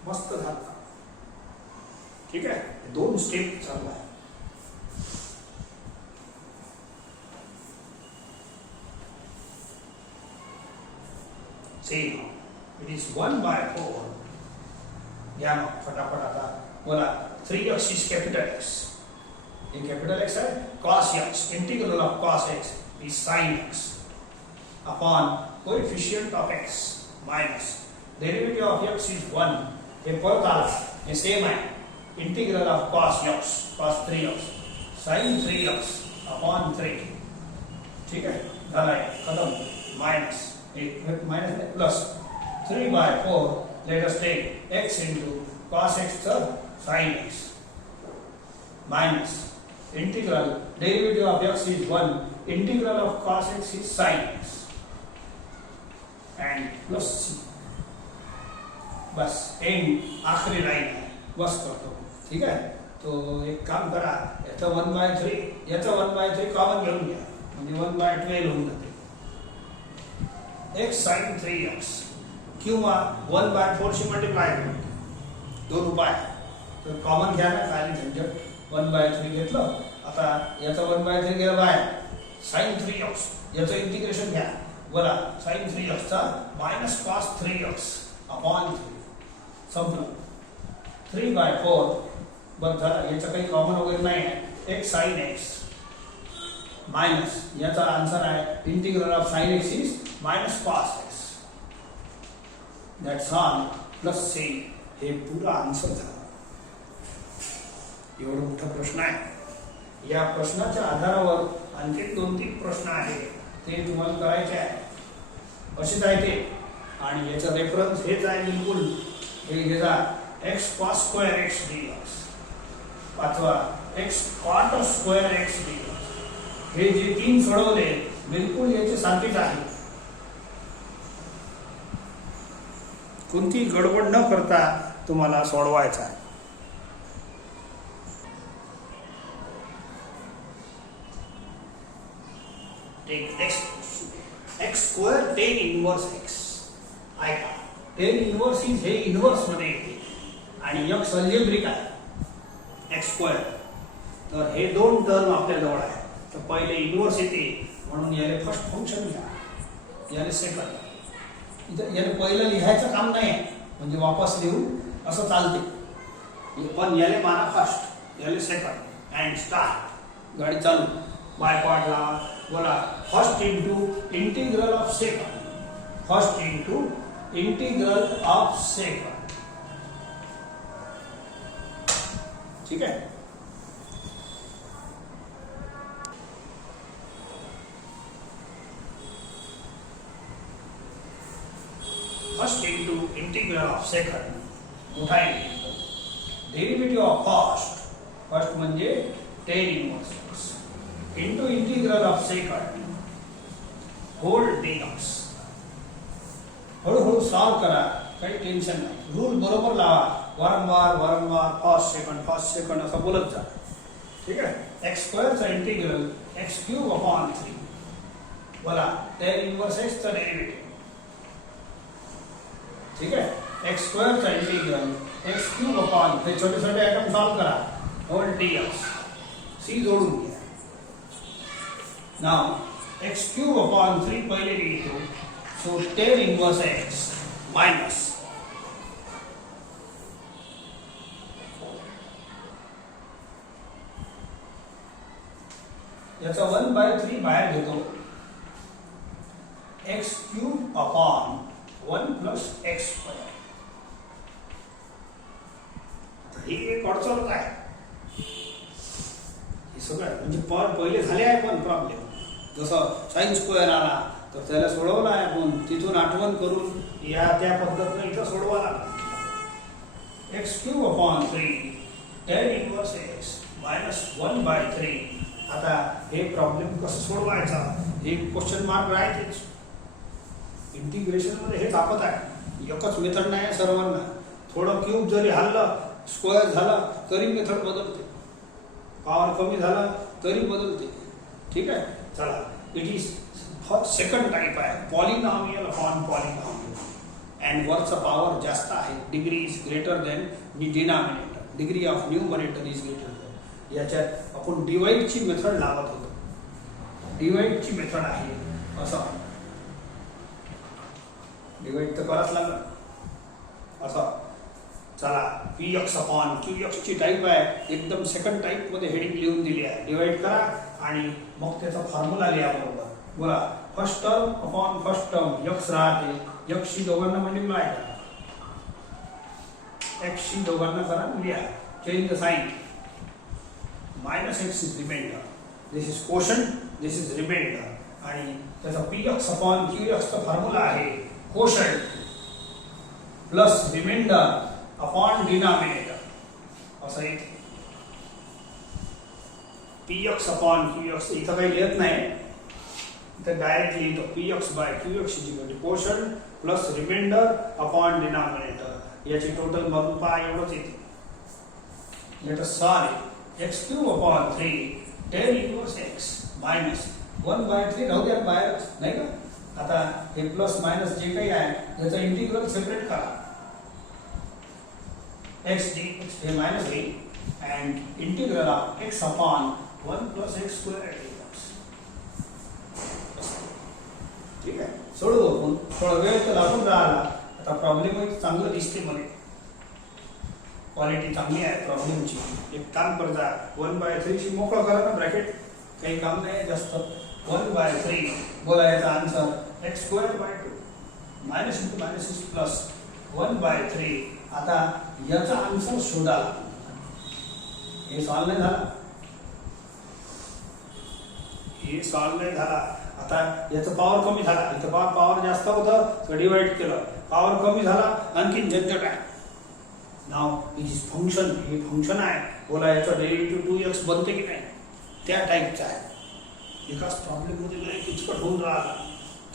मस्त झालं, ठीक आहे. 2 स्टेप चालू आहे. See, it is 1/4. घ्या मग फटाफट. आता बोला 3x is capital X. ये कैपिटल X है, cos x, integral of cos x is sin x upon coefficient of x minus derivative of x is 1. ये परत आला, ये सेम आहे. Integral of cos x, cos 3x, sin 3x upon 3. ठीक है, झाला है, खत्म. Minus minus plus 3/4. Let us take x into cos x sin x minus integral derivative of x is 1. Integral of cos x is sin x and plus c. Bus end आखरी line है, बस करतो. ठीक है, तो एक काम करा, याचा 1/3, याचा 1/3 कॉमन घेऊन घ्या, म्हणजे 1/12 होऊन जाते. x sin 3x किंवा 1/4 शी मल्टिप्लाय करू. 2 उपाय. तर कॉमन घ्या ना, खाली झंझट. 1/3 घेतलं. आता याचा 1/3 गेला बाहेर, sin 3x याचं इंटिग्रेशन घ्या. बोला sin 3x चा मायनस cos 3x अपॉन 3. संपलं. 3/4 बघ झालं. याचं काही कॉमन वगैरे नाही आहे. x sin x मायनस याचा आन्सर आहे integral of sine x is minus cos x. That's all plus C. हे पुरा आन्सर झाला. एवढा मोठा प्रश्न आहे. या प्रश्नाच्या आधारावर आणखी 2-3 प्रश्न आहेत ते तुम्हाला करायचे आहे. असेच आहे ते. आणि याचा रेफरन्स हेच आहे बिलकुल. हे घेजा x cos square x dx. पाचवा x cot square x dx. हे जे 3 सोडवले बिलकुल याचे सारखेच आहे. कोणती गडबड न करता तुम्हाला सोडवायचा आहे. Take x square tan inverse x. ऐका, टेन इनवर्स इज हे इनवर्स मध्ये येते आणि एक्स अल्जेब्रिक आहे एक्स स्क्वेअर. तर हे 2 टर्म आपल्या जवळ आहे. तर पहिले इनवर्स येते म्हणून याले फर्स्ट फंक्शन घ्या, याले सेकंड. इथं याले पहिलं लिहायचं काम नाही म्हणजे वापस लिहू असं चालते. पण याले माना फर्स्ट, याले सेकंड अँड स्टार्ट. गाडी चालू. बाय पार्ट लावा. बोला first into integral of second. First into integral of second. ठीक है. First into integral of second मोठा इंटिग्रल. डेरिव्हेटिव्ह ऑफ फर्स्ट म्हणजे tan inverse x into integral of second whole d x. हळूहळू solve करा, काही tension नाही. रूल बरोबर लावा. वारंवार वारंवार फर्स्ट सेकंड असं बोलत जा. ठीक आहे. एक्स स्क्वेअरचा इंटिग्रल एक्स क्यूब अपॉन 3. बोला टेन इनवर्स एक्सचा डेरिव्हेटिव्ह. ठीक आहे. एक्स स्क्वेअरचा इंटिग्रल एक्स क्यूब अपॉन, हे छोटे छोटे आयटम सॉल्व करा. Whole dx. सी जोडून घ्या. नाव एक्स क्यूब अपॉन 3 पहिले लिहितो. So tan inverse x minus याचा 1/3 बाहेर घेतो. X cube upon 1 plus x square. ही एक अडचण काय हे सगळं म्हणजे पहिले झाले आहे. पण प्रॉब्लेम जसं साइन स्क्वेअर आला तर त्याला सोडवला आहे. आपण तिथून आठवण करून या त्या पद्धतीने इथं सोडवा लागला. X cube upon 3 tan inverse x minus 1/3. आता हे प्रॉब्लेम कसं सोडवायचा हे क्वेश्चन मार्क राहतेच. इंटिग्रेशन मध्ये हे ताकद आहे. एकच मेथड नाही सर्वांना. थोडं क्यूब जरी हल्लं स्क्वेअर झाला तरी मेथड बदलते. पॉवर कमी झाला तरी बदलते. ठीक आहे. चला इट इज सेकंड टाइप आहे पॉलिनॉमियल अपॉन पॉलिनॉमियल. अँड वरचा पॉवर जास्त आहे. Degree is greater than denominator. Degree of numerator is greater than. याच्यात आपण डिवाइडची मेथड लावत होतो. डिवाइडची मेथड आहे असं. डिवाइड तर करावंच लागलं असं. चला P x upon q x ची टाईप आहे. एकदम सेकंड टाईप मध्ये हेडिंग लिहून दिली आहे. डिवाइड करा आणि मग त्याचा फॉर्म्युला लिहा बरोबर. बोला first term upon first term x राहते. एक्स शी दोघांना मल्टिप्लाय करा. एक्स शी दोघांना करा लिहा. Change the sign. Minus x is remainder. This is quotient, this is remainder. आणि त्याचा p x upon q x चा फॉर्म्युला आहे quotient plus remainder upon denominator असं येते. P x upon q x इथं काही लिहित नाही. इथं डायरेक्ट लिहितो p x by q x quotient plus remainder upon denominator. याची टोटल मधून पहा एवढंच येते. Let us solve. X cube upon 3 tan inverse x minus 1/3 राहू द्या बाहेरच नाही का. आता हे प्लस मायनस जे काही आहे त्याचं इंटिग्रल सेपरेट करा. एक्स डी हे मायनस होईल and integral of x upon 1 plus x square d x. ठीक आहे. सोडू आपण. थोडा वेळ तर लागून राहिला. आता प्रॉब्लेम चांगलं दिसते मला. क्वालिटी चांगली आहे प्रॉब्लेमची. एक काम करता 1/3 ची मोकळं करा ना ब्रॅकेट. काही काम नाही जास्त. 1/3 बोला याचा answer x square by 2 minus into minus is plus 1/3. आता याचा आन्सर शोधा. हे सॉल्व नाही झाला, हे सॉल्व नाही झाला. आता याचं पॉवर कमी झाला, इथं पॉवर जास्त होतं तर डिवाइड केलं, पॉवर कमी झाला आणखीन झंझट आहे. नाव इज फंक्शन, हे फंक्शन आहे. बोला याचं डेरिव्हेटिव्ह 2x बनते की नाही, त्या टाईपचं आहे. एकाच प्रॉब्लेम मध्ये लय किचकट होऊन राहिला.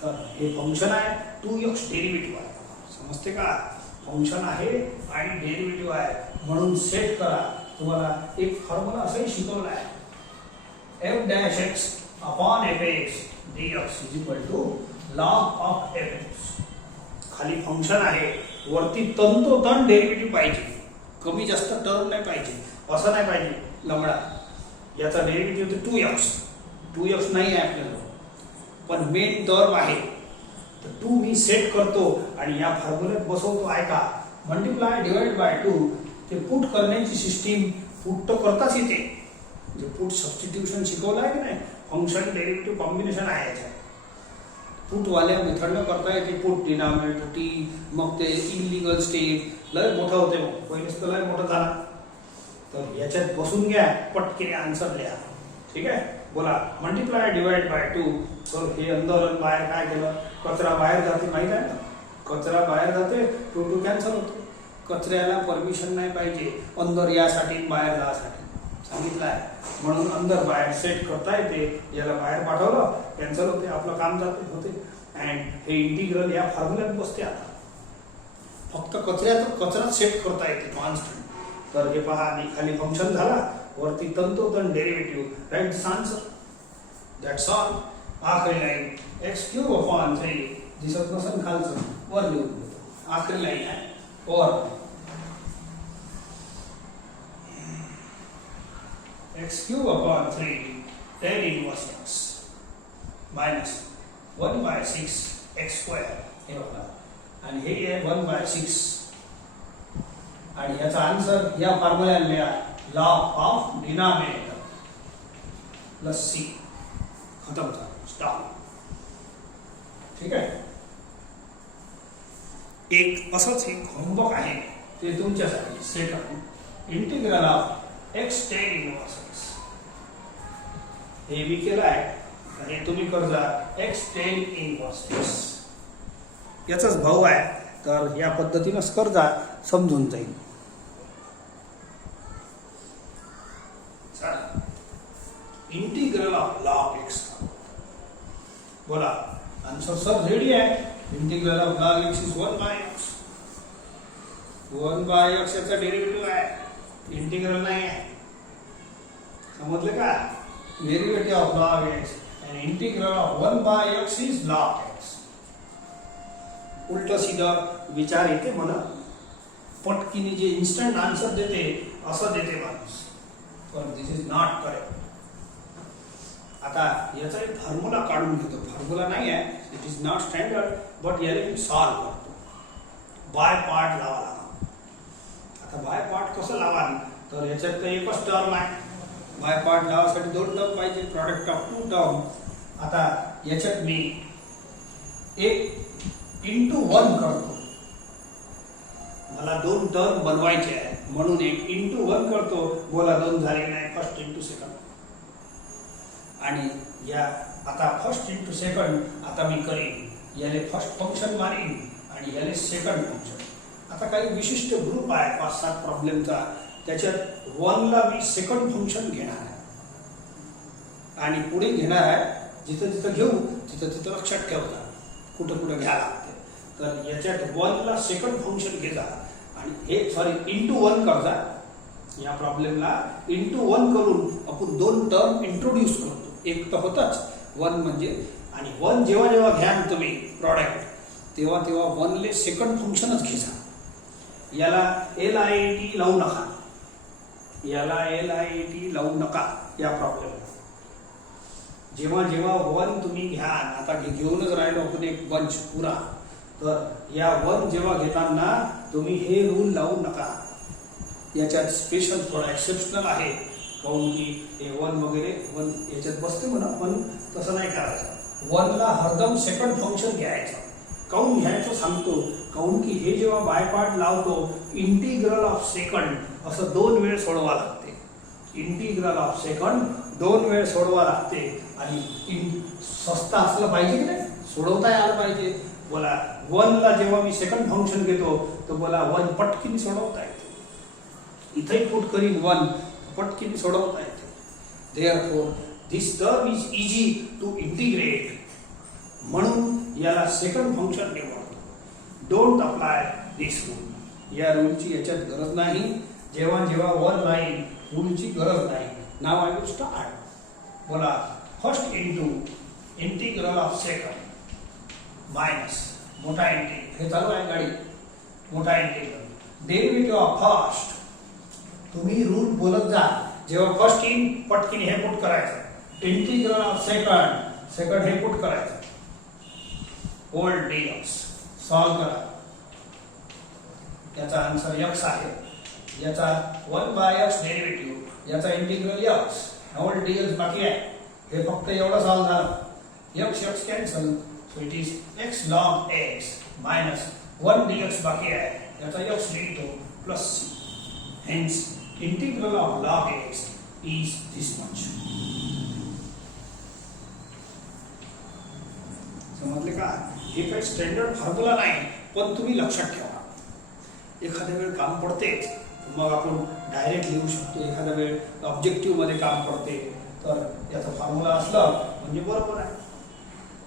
तर हे फंक्शन आहे, 2x डेरिव्हेटिव्ह आहे. समजते का? फंक्शन आहे आणि डेरिव्हेटिव्ह आहे म्हणून सेट करा. तुम्हाला एक फॉर्म्युला असंही शिकवला आहे, f' upon fx dx is equal to log of fx. खाली फंक्शन आहे, वरती तंतोतंत डेरिव्हेटिव्ह पाहिजे, कमी जास्त टर्म नाही पाहिजे, असं नाही पाहिजे लंगडा. याचा डेरिव्हेटिव्ह 2x नाही आहे आपल्याला, पण मेन टर्म आहे. तर 2 मी सेट करतो आणि या फॉर्म्युल्यात बसवतो. ऐका, मल्टिप्लाय डिवाइड बाय 2 ते पुट करण्याची सिस्टीम पुट तर करताच येते. जे पुट सबस्टिट्यूशन शिकवलं आहे की नाही, फंक्शन डेरिव्हेटिव्ह कॉम्बिनेशन आहे याच्यात. पुटवाल्या मेथडनं करता येते. पुट डिनॉमिनेटर टी, मग ते इलिगल स्टेप लय मोठं होते, मग पहिलेच तर लय मोठं झाला. तर याच्यात बसून घ्या, पटकेने आन्सर लिहा. ठीक आहे, बोला मल्टिप्लाय डिवाइड बाय 2. तर हे अंदर आणि बाहेर काय केलं, कचरा बाहेर जाते माहित आहे ना, कचरा बाहेर जाते, 2 कॅन्सल होते. कचऱ्याला परमिशन नाही पाहिजे अंदर यासाठी बाहेर जाण्यासाठी सांगितलं आहे, म्हणून अंदर बाहेर सेट करता येते. याला बाहेर पाठवलं कॅन्सल होते, आपलं काम जाते होते. अँड हे इंटिग्रल या फॉर्म्युल्यात बसते. आता फक्त कचरा सेट करता येते कॉन्स्टंट. तर हे पहा, खाली फंक्शन झाला, वरती तंतोतंत derivative. Right this answer, that's all. आखरी लाईन x³ दिसत नसेल खालचं, वर लिहून देतो. आखरी लाईन आहे, और x³ tan inverse x minus 1/6 x square. हे बघा, आणि हे आहे 1/6. आणि याचा आन्सर या फॉर्म्युल्याने मिळाला, log of denominator plus c. खतम झालं, स्टॉप. ठीक आहे, एक असंच एक होमवर्क आहे ते तुमच्यासाठी. Second, integral of x tan inverse x. हे मी केलं आहे, हे तुम्ही करजा x tan inverse x. याचाच भाव आहे, तर या पद्धतीनंच करजा, समजून जाईल. Integral of log x. बोला आन्सर सर रेडी आहे. Integral of log x is 1/x. 1/x याचा डेरिव्हेटिव्ह आहे, इंटिग्रल नाही आहे. समजलं का? Derivative of log x and integral of 1/x is log x. उलट सीधा विचार येते म्हणा, पटकीने जे इन्स्टंट आन्सर देते असं देते माणूस, पण दिस इज नॉट करेक्ट. आता याचा एक फॉर्म्युला काढून घेतो. फॉर्म्युला नाही आहे, it is not standard, but याला मी सॉल्व करतो. बाय पार्ट लावा लागला. आता बाय पार्ट कसं लावाल, तर याच्यात तर एकच टर्म आहे. बाय पार्ट लावासाठी 2 टर्म पाहिजे, प्रॉडक्ट ऑफ 2 टर्म. आता याच्यात मी 1/1 करतो. मला 2 टर्म बनवायचे आहे म्हणून 1/1 करतो. बोला 2 झाले नाही, फर्स्ट इंटू सेकंड. आणि या आता फर्स्ट इंटू सेकंड आता मी करेन, याले फर्स्ट फंक्शन मारीन आणि याले सेकंड फंक्शन. आता काही विशिष्ट ग्रुप आहे 5-7 प्रॉब्लेमचा, त्याच्यात 1 ला मी सेकंड फंक्शन घेणार आहे आणि पुढे घेणार आहे. जिथं जिथं घेऊ तिथं तिथं लक्षात ठेवता कुठं कुठं घ्या लागते. तर याच्यात 1 ला सेकंड फंक्शन घेजा आणि हे इंटू 1 करजा. या प्रॉब्लेमला इंटू 1 करून आपण 2 टर्म इंट्रोड्यूस करतो. एक तर होताच 1 म्हणजे, आणि 1 जेव्हा जेव्हा घ्या तुम्ही प्रॉडक्ट, तेव्हा तेव्हा 1 ले सेकंड फंक्शनच घ्यायचा. याला LIT लावू नका, याला LIT लावू नका या प्रॉब्लेमला. जेव्हा जेव्हा 1 तुम्ही घ्या, आता घेऊनच राहिलो आपण एक बंच पुरा, तर या 1 जेव्हा घेताना तुम्ही हे रूल लावू नका. याच्यात स्पेशल थोडा एक्सेप्शनल आहे. काऊन की हे 1 वगैरे 1 याच्यात बसते म्हणा, पण तसं नाही करायचं. 1 ला हरदम सेकंड फंक्शन घ्यायचं. काऊन घ्यायचं सांगतो. काऊन की हे जेव्हा बायपार्ट लावतो इंटिग्रल ऑफ सेकंड असं 2 वेळ सोडवा लागते. इंटिग्रल ऑफ सेकंड 2 वेळ सोडवा लागते आणि स्वस्त असलं पाहिजे की नाही, सोडवता आलं पाहिजे. बोला 1 ला जेव्हा मी सेकंड फंक्शन घेतो तर बोला 1 पटकीने सोडवता येते. इथे पुट करीन 1 पटकीने सोडवता येते. Therefore this term is easy to integrate. म्हणून याला सेकंड फंक्शन म्हणतो. Don't apply this rule. या रूलची याच्यात गरज नाही. जेव्हा जेव्हा 1 लाईन रूलची गरज नाही. नाव आय विल स्टार्ट. बोला first into integral of second minus मोठा इंटिग्रल. हे चालू आहे गाडी. मोठा इंटिग्रल डेरिव्हेटिव्ह ऑफ फर्स्ट. तुम्ही रूल बोलत जा. जेव्हा फर्स्ट इन पटकीने हे पुट करायचं. इंटिग्रल ऑफ सेकंड सेकंड हे पुट करायचं. होल dx सॉल्व करा. याचा आन्सर x आहे. याचा 1/x डेरिव्हेटिव्ह, याचा इंटिग्रल x, होल dx बाकी आहे. हे फक्त एवढं सॉल्व झालं. x x cancel, so it is x log x minus 1 dx बाकी आहे. याचा x लिहितो plus c. Hence integral of log x is this much. समजले का? हे काही स्टँडर्ड फॉर्म्युला नाही, पण तुम्ही लक्षात ठेवा. एखाद्या वेळ काम पडते मग आपण डायरेक्ट लिहू शकतो. एखाद्या वेळ ऑब्जेक्टिव्ह मध्ये काम पडते तर याचा फॉर्म्युला असलं म्हणजे बरोबर आहे.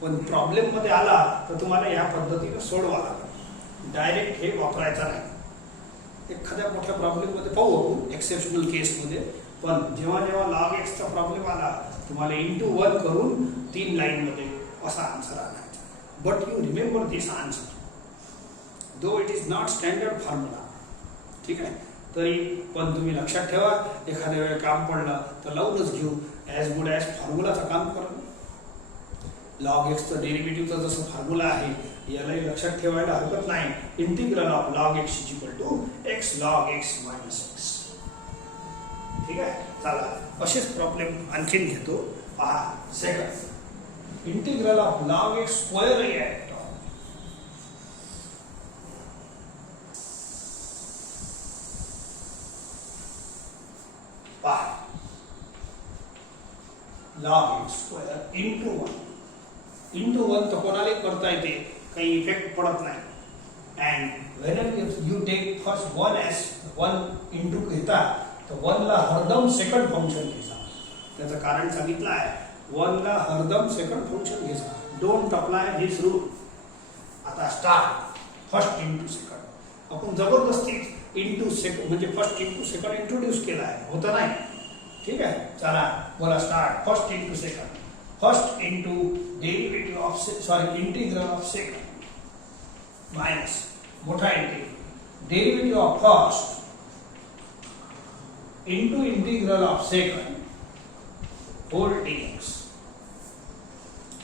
पण प्रॉब्लेम मध्ये आला तर तुम्हाला या पद्धतीने सोडवा लागेल. डायरेक्ट हे वापरायचं नाही. एखाद्या मोठ्या प्रॉब्लेम मध्ये पाहू आपण एक्सेप्शनल केस मध्ये. पण जेव्हा जेव्हा log x चा प्रॉब्लेम आला तुम्हाला इंटू 1 करून 3 लाईन मध्ये असा आन्सर आला. But you remember this answer, though it is not standard formula. ठीक आहे. तरी पण तुम्ही लक्षात ठेवा. एखाद्या वेळ काम पडलं तर लावूनच घेऊ. ॲज गुड ॲज फॉर्म्युलाचं काम करा. log x चं डेरिव्हेटिव्हचं जसं फॉर्म्युला आहे यालाही लक्षात ठेवायला हरकत नाही. Integral of log x is equal to x log x minus x. ठीक आहे. चला असेच प्रॉब्लेम आणखीन घेतो. पहा second integral of log x square आहे. पहा log x square into 1. Into 1 तर कोणालाही करता येते, काही इफेक्ट पडत नाही. And when you take first 1 as 1 into घेता तर 1 ला हरदम सेकंड फंक्शन घ्यायचा. त्याचं कारण सांगितलं आहे. 1 ला हरदम सेकंड फंक्शन घ्यायचा. Don't apply this rule. आता स्टार्ट फर्स्ट इंटू सेकंड. आपण जबरदस्ती इंटू सेकंड म्हणजे फर्स्ट इंटू सेकंड इंट्रोड्यूस केला आहे. होतं नाही. ठीक आहे. चला बोला start first into second. First into derivative of integral of second minus मोठा integral derivative of first into integral of second whole dx.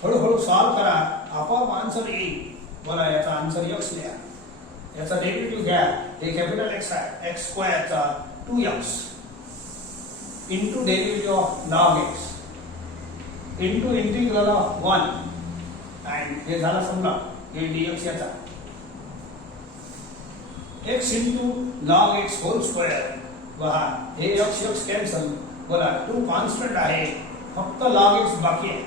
हळूहळू सॉल्व करा. आपोआप आन्सर येईल. बोला याचा आन्सर x लिहा. याचा डेरिव्हेटिव्ह घ्या. हे कॅपिटल x आहे. x स्क्वेअरचा 2x into derivative of log x into integral of 1 and हे झाला समजा हे dx याचा x into log x whole square. वहा हे x x कॅन्सल. बोला 2 कॉन्स्टंट आहे. फक्त log x बाकी आहे.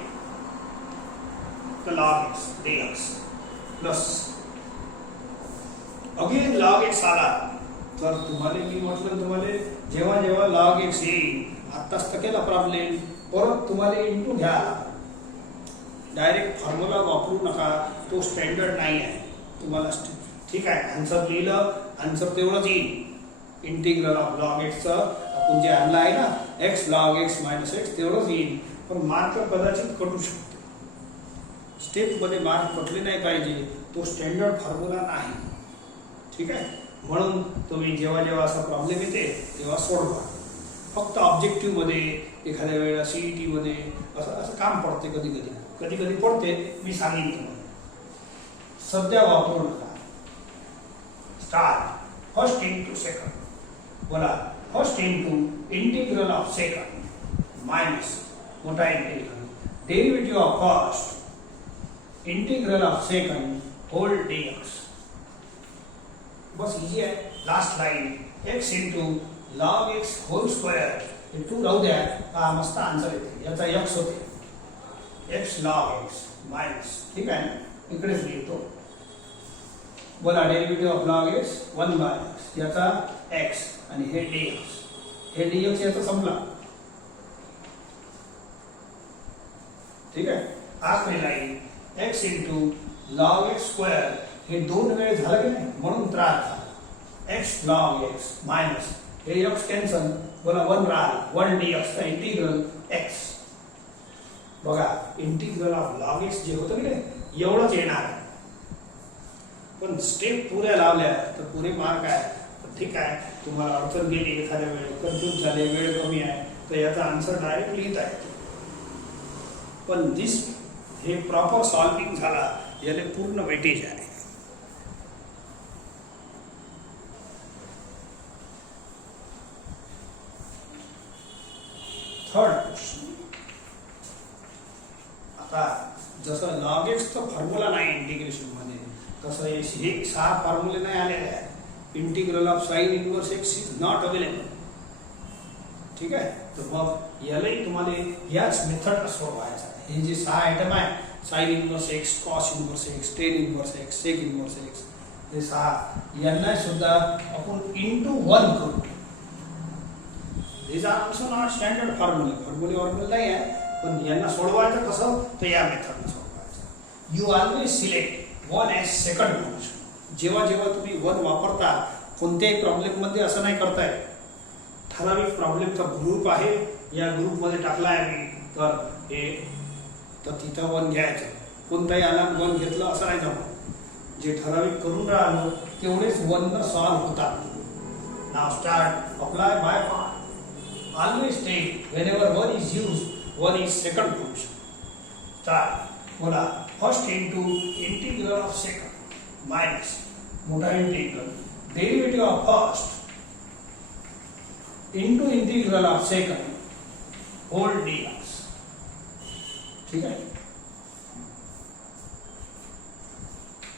तर log x dx plus again log x आला तर तुम्हाला मी म्हटलं तुम्हाला जेव्हा जेव्हा log x येईल आत्ताच तर केला प्रॉब्लेम परत तुम्हाला इंटू घ्या. डायरेक्ट फॉर्म्युला वापरू नका. तो स्टँडर्ड नाही आहे. तुम्हाला ठीक आहे. आन्सर लिहिलं आन्सर तेवढंच येईल. इंटिग्रल ऑफ log x चं आपण जे आणलं आहे ना x log x minus x तेवढंच येईल. पण मार्क कदाचित कटू शकतो. स्टेप मध्ये मार्क कटले नाही पाहिजे. तो स्टँडर्ड फॉर्म्युला नाही. ठीक आहे. म्हणून तुम्ही जेव्हा जेव्हा असा प्रॉब्लेम येते तेव्हा सोडवा. फक्त ऑब्जेक्टिव्ह मध्ये एखाद्या वेळेला सीईटी मध्ये असं असं काम पडते. कधी कधी पडते. मी सांगेन तुम्हाला. सध्या वापरू नका. Start first into second. बोला first into integral of second minus मोठा integral derivative of first integral of second whole dx. बस इजी आहे. Last line x into log x whole square हे 2 राहू द्या. हा मस्त आन्सर येते. याचा x होते x log x माइनस. ठीक आहे ना. इकडेच लिहितो. बोला derivative of log x 1 by x याचा x आणि हे dx. हे dx याचा संपला. ठीक आहे. आखरी line x into log x square हे 2 वेळ झालं की नाही म्हणून त्रास झाला. x log x माइनस हे x कॅन्सल. बोला 1 राहिला. 1 dx चा इंटिग्रल x. बघा इंटिग्रल ऑफ लॉग x जे होतं की नाही एवढंच येणार. पण स्टेप पुऱ्या लावल्या तर पुरे मार्क आहे. ठीक आहे. तुम्हाला अडचण गेली एखाद्या वेळेस कन्फ्यूज झाले वेळ कमी आहे तर याचा आन्सर डायरेक्ट लिहिता येतो. पण दिस हे प्रॉपर सॉल्विंग झाला याला पूर्ण वेटेज आहे. Third question. आता जसं लॉग एक्सचा फॉर्म्युला नाही इंटिग्रेशन मध्ये तसं हे 6 फॉर्म्युले नाही आलेले आहेत. Integral of sign inverse x is not available. ठीक आहे. तर मग यालाही तुम्हाला याच मेथड सोडवायचा. हे जे 6 आयटम आहे sine inverse x cos inverse x tan inverse x sec inverse x हे 6 यांना सुद्धा आपण इंटू 1 करू. These are also not standard formula. फॉर्म्युले नाही आहे. पण यांना सोडवायचं कसं तर या मेथडने सोडवायचं. You always select 1 as second function. जेव्हा जेव्हा तुम्ही 1 वापरता कोणत्याही प्रॉब्लेम मध्ये असं नाही करताय. ठराविक प्रॉब्लेमचा ग्रुप आहे या ग्रुपमध्ये टाकला आहे मी तर हे तर तिथं 1 घ्यायचं. कोणताही आला 1 घेतलं असं नाही जमत. जे ठराविक करून राहिलो तेवढेच 1 न सॉल्व्ह होतात. नाव start apply by part. Always take whenever 1 is used, 1 is second function. Start. बोला first into integral of second minus मोटा integral derivative of first into integral of second whole dx. ठीक है.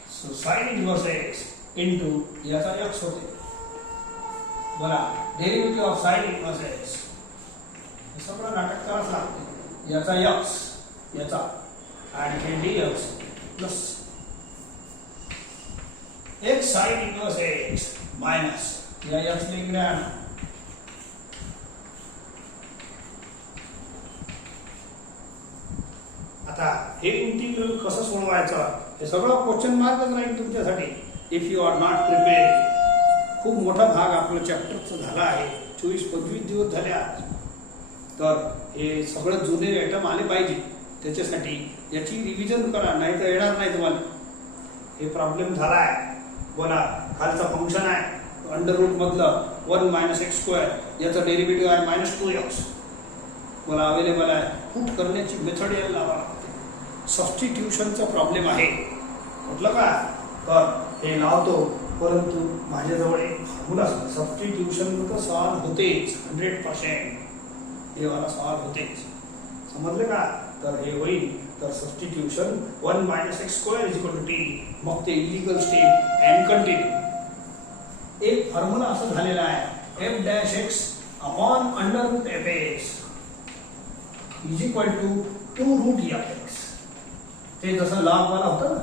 So sin inverse x into याचा x होते. बोला derivative of sine inverse x. हे सगळं नाटक करावंच लागते. याचा x याचा आणि हे dx plus x sign inverse x minus या x ने इकडे आणा. आता हे इंटिग्रल कसं सोडवायचं हे सगळं क्वेश्चन मार्कच राहील तुमच्यासाठी if you are not prepared. खूप मोठा भाग आपला चॅप्टरचा झाला आहे. 24-25 दिवस झाले आज. तर हे सगळं जुने आयटम आले पाहिजे. त्याच्यासाठी याची रिव्हिजन करा नाही तर येणार नाही तुम्हाला. हे प्रॉब्लेम झाला आहे. बोला खालचा फंक्शन आहे अंडर रूट मधलं 1 मायनस एक्स स्क्वेअर याचा डेरिव्हेटिव्ह आहे -2x. बोला अवेलेबल आहे. पुट करण्याची मेथड याला लावा लागते. सबस्टिट्यूशनचा प्रॉब्लेम आहे म्हटलं का तर हे लावतो. परंतु माझ्याजवळ एक फॉर्म्युला सबस्टिट्यूशन तर सॉल्व्ह होतेच 100%. हे वाला सॉल्व्ह होतेच. समजले का. तर हे होईल तर substitution 1 minus x square is equal to t. मग ते इलिगल स्टेप अँड कंटिन्यू. एक फॉर्म्युला असं झालेला आहे f dash x upon under root f x is equal to 2 root f x. ते जसं लॉग वाला होतं ना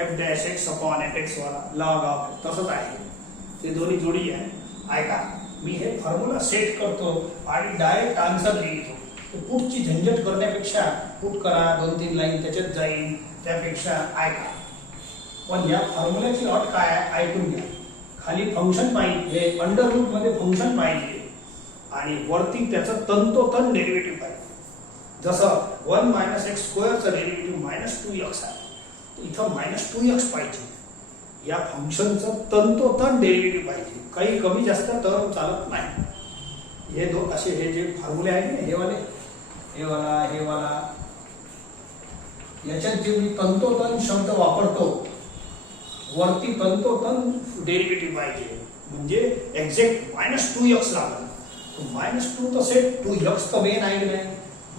f dash x upon f x वाला लॉग ऑफ तसंच आहे. ते दोन्ही जोडी आहे. ऐका मी हे फॉर्म्युला सेट करतो आणि डायरेक्ट आन्सर लिहितो. पुटची झंझट करण्यापेक्षा पुट करा 2-3 लाईन त्याच्यात जाईल त्यापेक्षा ऐका. पण या फॉर्म्युल्याची अट काय आहे ऐकून घ्या. खाली फंक्शन पाहिजे हे अंडर रूट मध्ये फंक्शन पाहिजे आणि वरती त्याचं तंतोतंत डेरिव्हेटिव्ह पाहिजे. जसं 1 मायनस एक्स स्क्वेअरचं डेरिव्हेटिव्ह -2x आहे इथं -2x पाहिजे. या फंक्शनचं तंतोतंत डेरिव्हेटिव्ह पाहिजे. काही कमी जास्त टर्म चालत नाही. हे दोन असे हे जे फॉर्म्युले आहेत ना हे वाला याच्यात जे मी तंतोतंत शब्द वापरतो वरती तंतोतंत डेरिव्हेटिव्ह पाहिजे म्हणजे एक्झॅक्ट -2x लागेल. तो -2 तो सेट 2x तो मेन आहे की नाही,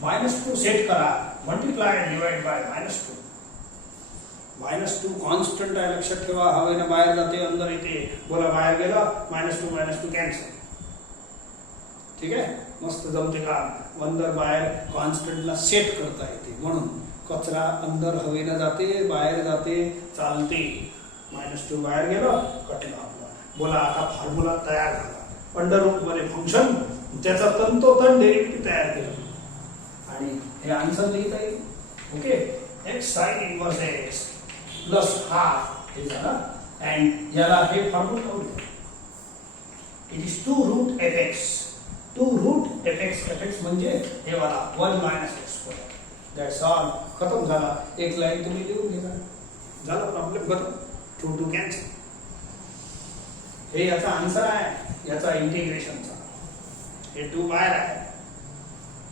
-2 सेट करा, मल्टिप्लाय डिवाइड बाय -2. -2 कॉन्स्टंट आहे, लक्षात ठेवा. हवेनं बाहेर जाते, अंदर येते. बोला, बाहेर गेला -2 कॅन्सल. ठीक आहे, मस्त जमते का. अंदर बाहेर कॉन्स्टंटला सेट करता येते. म्हणून कचरा अंदर हवेनं जाते, बाहेर जाते, चालते. -2 बाहेर गेलं, कटला आपला. बोला, आता फॉर्म्युला तयार झाला. अंडर रूट मध्ये फंक्शन, त्याचा तंतोतंत डेरिव्हेटिव्ह तयार केलं आणि हे आन्सर लिहिता येईल. Okay, x sin inverse x plus half हे झालं. अँड याला हे formula it is 2 root fx. 2 root fx म्हणजे हे वाला 1 - x². That's all. खतम झाला. एक लाईन तुम्ही लिहून घ्या, झाला प्रॉब्लेम खतम. 2 कॅन्सल. हे याचा आन्सर आहे, याचा इंटिग्रेशनचा. हे 2 बाहेर आहे.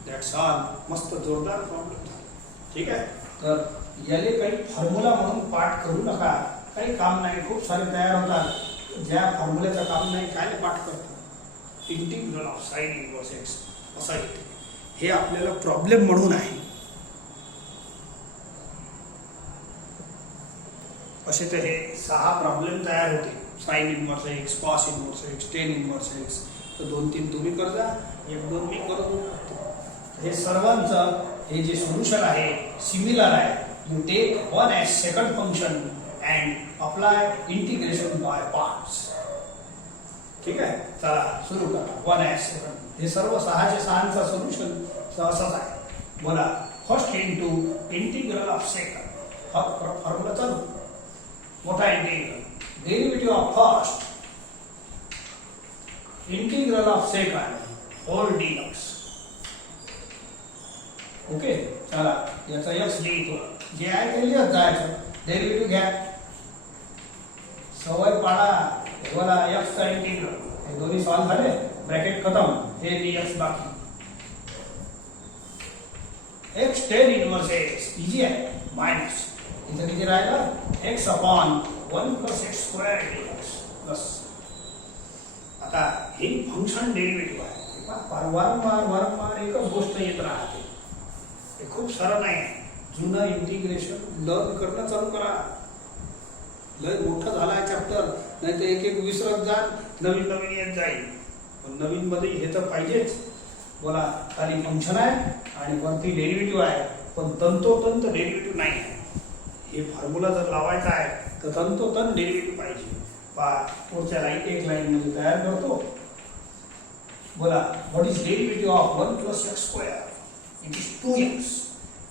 That's all. मस्त जोरदार प्रॉब्लेम झाला. ठीक आहे, तर याले काही फॉर्म्युला म्हणून पाठ करू नका. काही काम नाही, खूप सारे तयार होतात. ज्या फॉर्म्युल्याचं काम नाही, काय पाठ करतो. Integral of sign inverse x असा येते. हे आपल्याला प्रॉब्लेम म्हणून आहे. असे तर हे 6 प्रॉब्लेम तयार होते. Sign inverse x, cos inverse x, tan inverse x. तर 2-3 तुम्ही करता, 1-2 मी करतो. हे सर्वांचं हे जे सोल्युशन आहे सिमिलर आहे. You take 1 as second function and apply integration by parts. ठीक आहे, चला सुरू करा. 1 as सेकंड. हे सर्व 6चे 6चा सोल्युशन असंच आहे. बोला, first into integral of second. Formula चालू. मोठा integral, derivative of first, integral of second, whole dx. Okay, चला याचा x लिहितो. जे आहे ते लिहत जायचं. डेरिव्हेटिव्ह घ्या, सवय पाडा. बोला, x चा इंटिग्रल. हे दोन्ही सॉल्व्ह झाले, ब्रॅकेट खतम. हे dx बाकी. x tan inverse x easy आहे. मायनस इथं किती राहिलं, x upon 1 + x² dx plus. आता हे फंक्शन डेरिव्हेटिव्ह आहे. वारंवार एकच गोष्ट येत राहते. हे खूप सरळ नाही. जुनं इंटिग्रेशन लर्न करणं चालू करा. लय मोठं झाला आहे चॅप्टर, नाही तर एक विसरत जाल, नवीन येत जाईल. पण नवीन मध्ये हे तर पाहिजेच. बोला, खाली फंक्शन आहे आणि वरती डेरिव्हेटिव्ह आहे, पण तंतोतंत डेरिव्हेटिव्ह नाही आहे. हे फॉर्म्युला जर लावायचा आहे तर तंतोतंत डेरिव्हेटिव्ह पाहिजे. पुढच्या एक लाईन मध्ये तयार करतो. बोला, what is derivative of 1 + x²? It is 2x.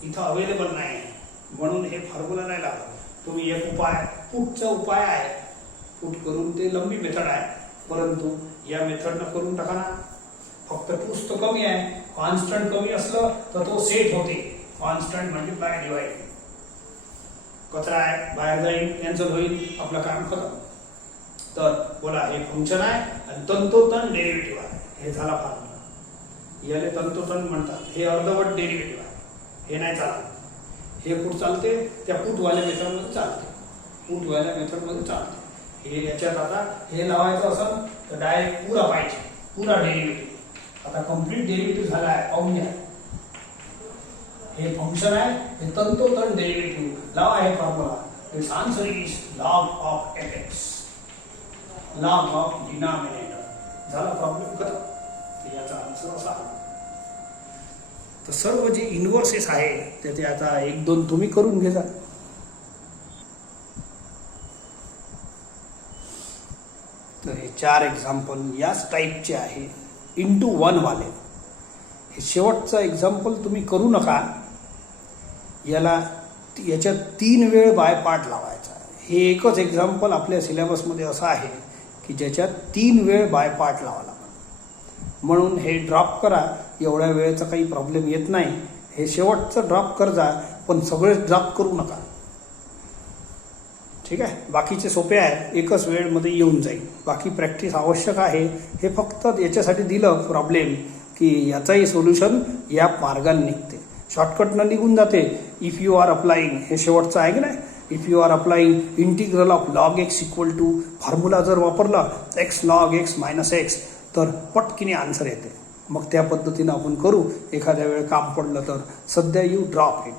इथं अवेलेबल नाही, म्हणून हे फॉर्म्युला नाही लागत. तुम्ही एक उपाय, पुटचा उपाय आहे, पुट करून ते लंबी मेथड आहे, परंतु या मेथडनं करून टाका ना. फक्त टूच तर कमी आहे. कॉन्स्टंट कमी असलं तर तो सेट होते. Constant multiply divide. कचरा आहे, बाहेर जाईल, कॅन्सल होईल, आपलं काम खतम. तर बोला, हे फंक्शन आहे आणि तंतोतंत डेरिव्हेटिव्ह आहे. हे झाला फॉर्म्युला. याले तंतोतंत म्हणतात. हे अर्धवट डेरिव्हेटिव्ह आहे, हे नाही चालत. हे पुट चालते, त्या पुटवाल्या मेथडमध्ये चालते. पुटवाल्या मेथडमध्ये चालते. हे याच्यात आता हे लावायचं असेल तर डायरेक्ट पुरा पाहिजे, पुरा डेरिव्हेटिव्ह. आता कम्प्लीट डेरिव्हेटिव्ह झाला आहे, पाहून घ्या. हे फंक्शन आहे, हे तंतोतंत डेरिव्हेटिव्ह. लावा हे formula. It's answer is log of fx, log of denominator. झाला प्रॉब्लेम खतम. याचा आन्सर असा. तर सर्व जे इन्व्हर्सेस आहे त्याचे आता 1-2 तुम्ही करून घ्या. तर हे 4 एक्झाम्पल याच टाईपचे आहे, इंटू 1 वाले. हे शेवटचं एक्झाम्पल तुम्ही करू नका. याच्यात 3 वेळ बाय पार्ट लावायचा. हे एकच एक्झाम्पल आपल्या सिलेबसमध्ये असं आहे की ज्याच्यात 3 वेळ बाय पार्ट लावा लागेल. म्हणून हे ड्रॉप करा. एवढ्या वेळेचा काही प्रॉब्लेम येत नाही. हे शेवटचं ड्रॉप कर जा, पण सगळे ड्रॉप करू नका. ठीक आहे, बाकीचे सोपे आहे, एकच वेळमध्ये येऊन जाईल. बाकी प्रॅक्टिस आवश्यक आहे. हे फक्त याच्यासाठी दिलं प्रॉब्लेम की याचाही सोल्युशन या मार्गाने निघते, शॉर्टकटनं निघून जाते. इफ यू आर अप्लाइंग, हे शेवटचं आहे की नाही, if you are applying integral of log x equal to formula जर वापरला x log x - x, तर पटकीने आन्सर येते. मग त्या पद्धतीनं आपण करू. एखाद्या वेळ काम पडलं तर. सध्या यू ड्रॉप इट.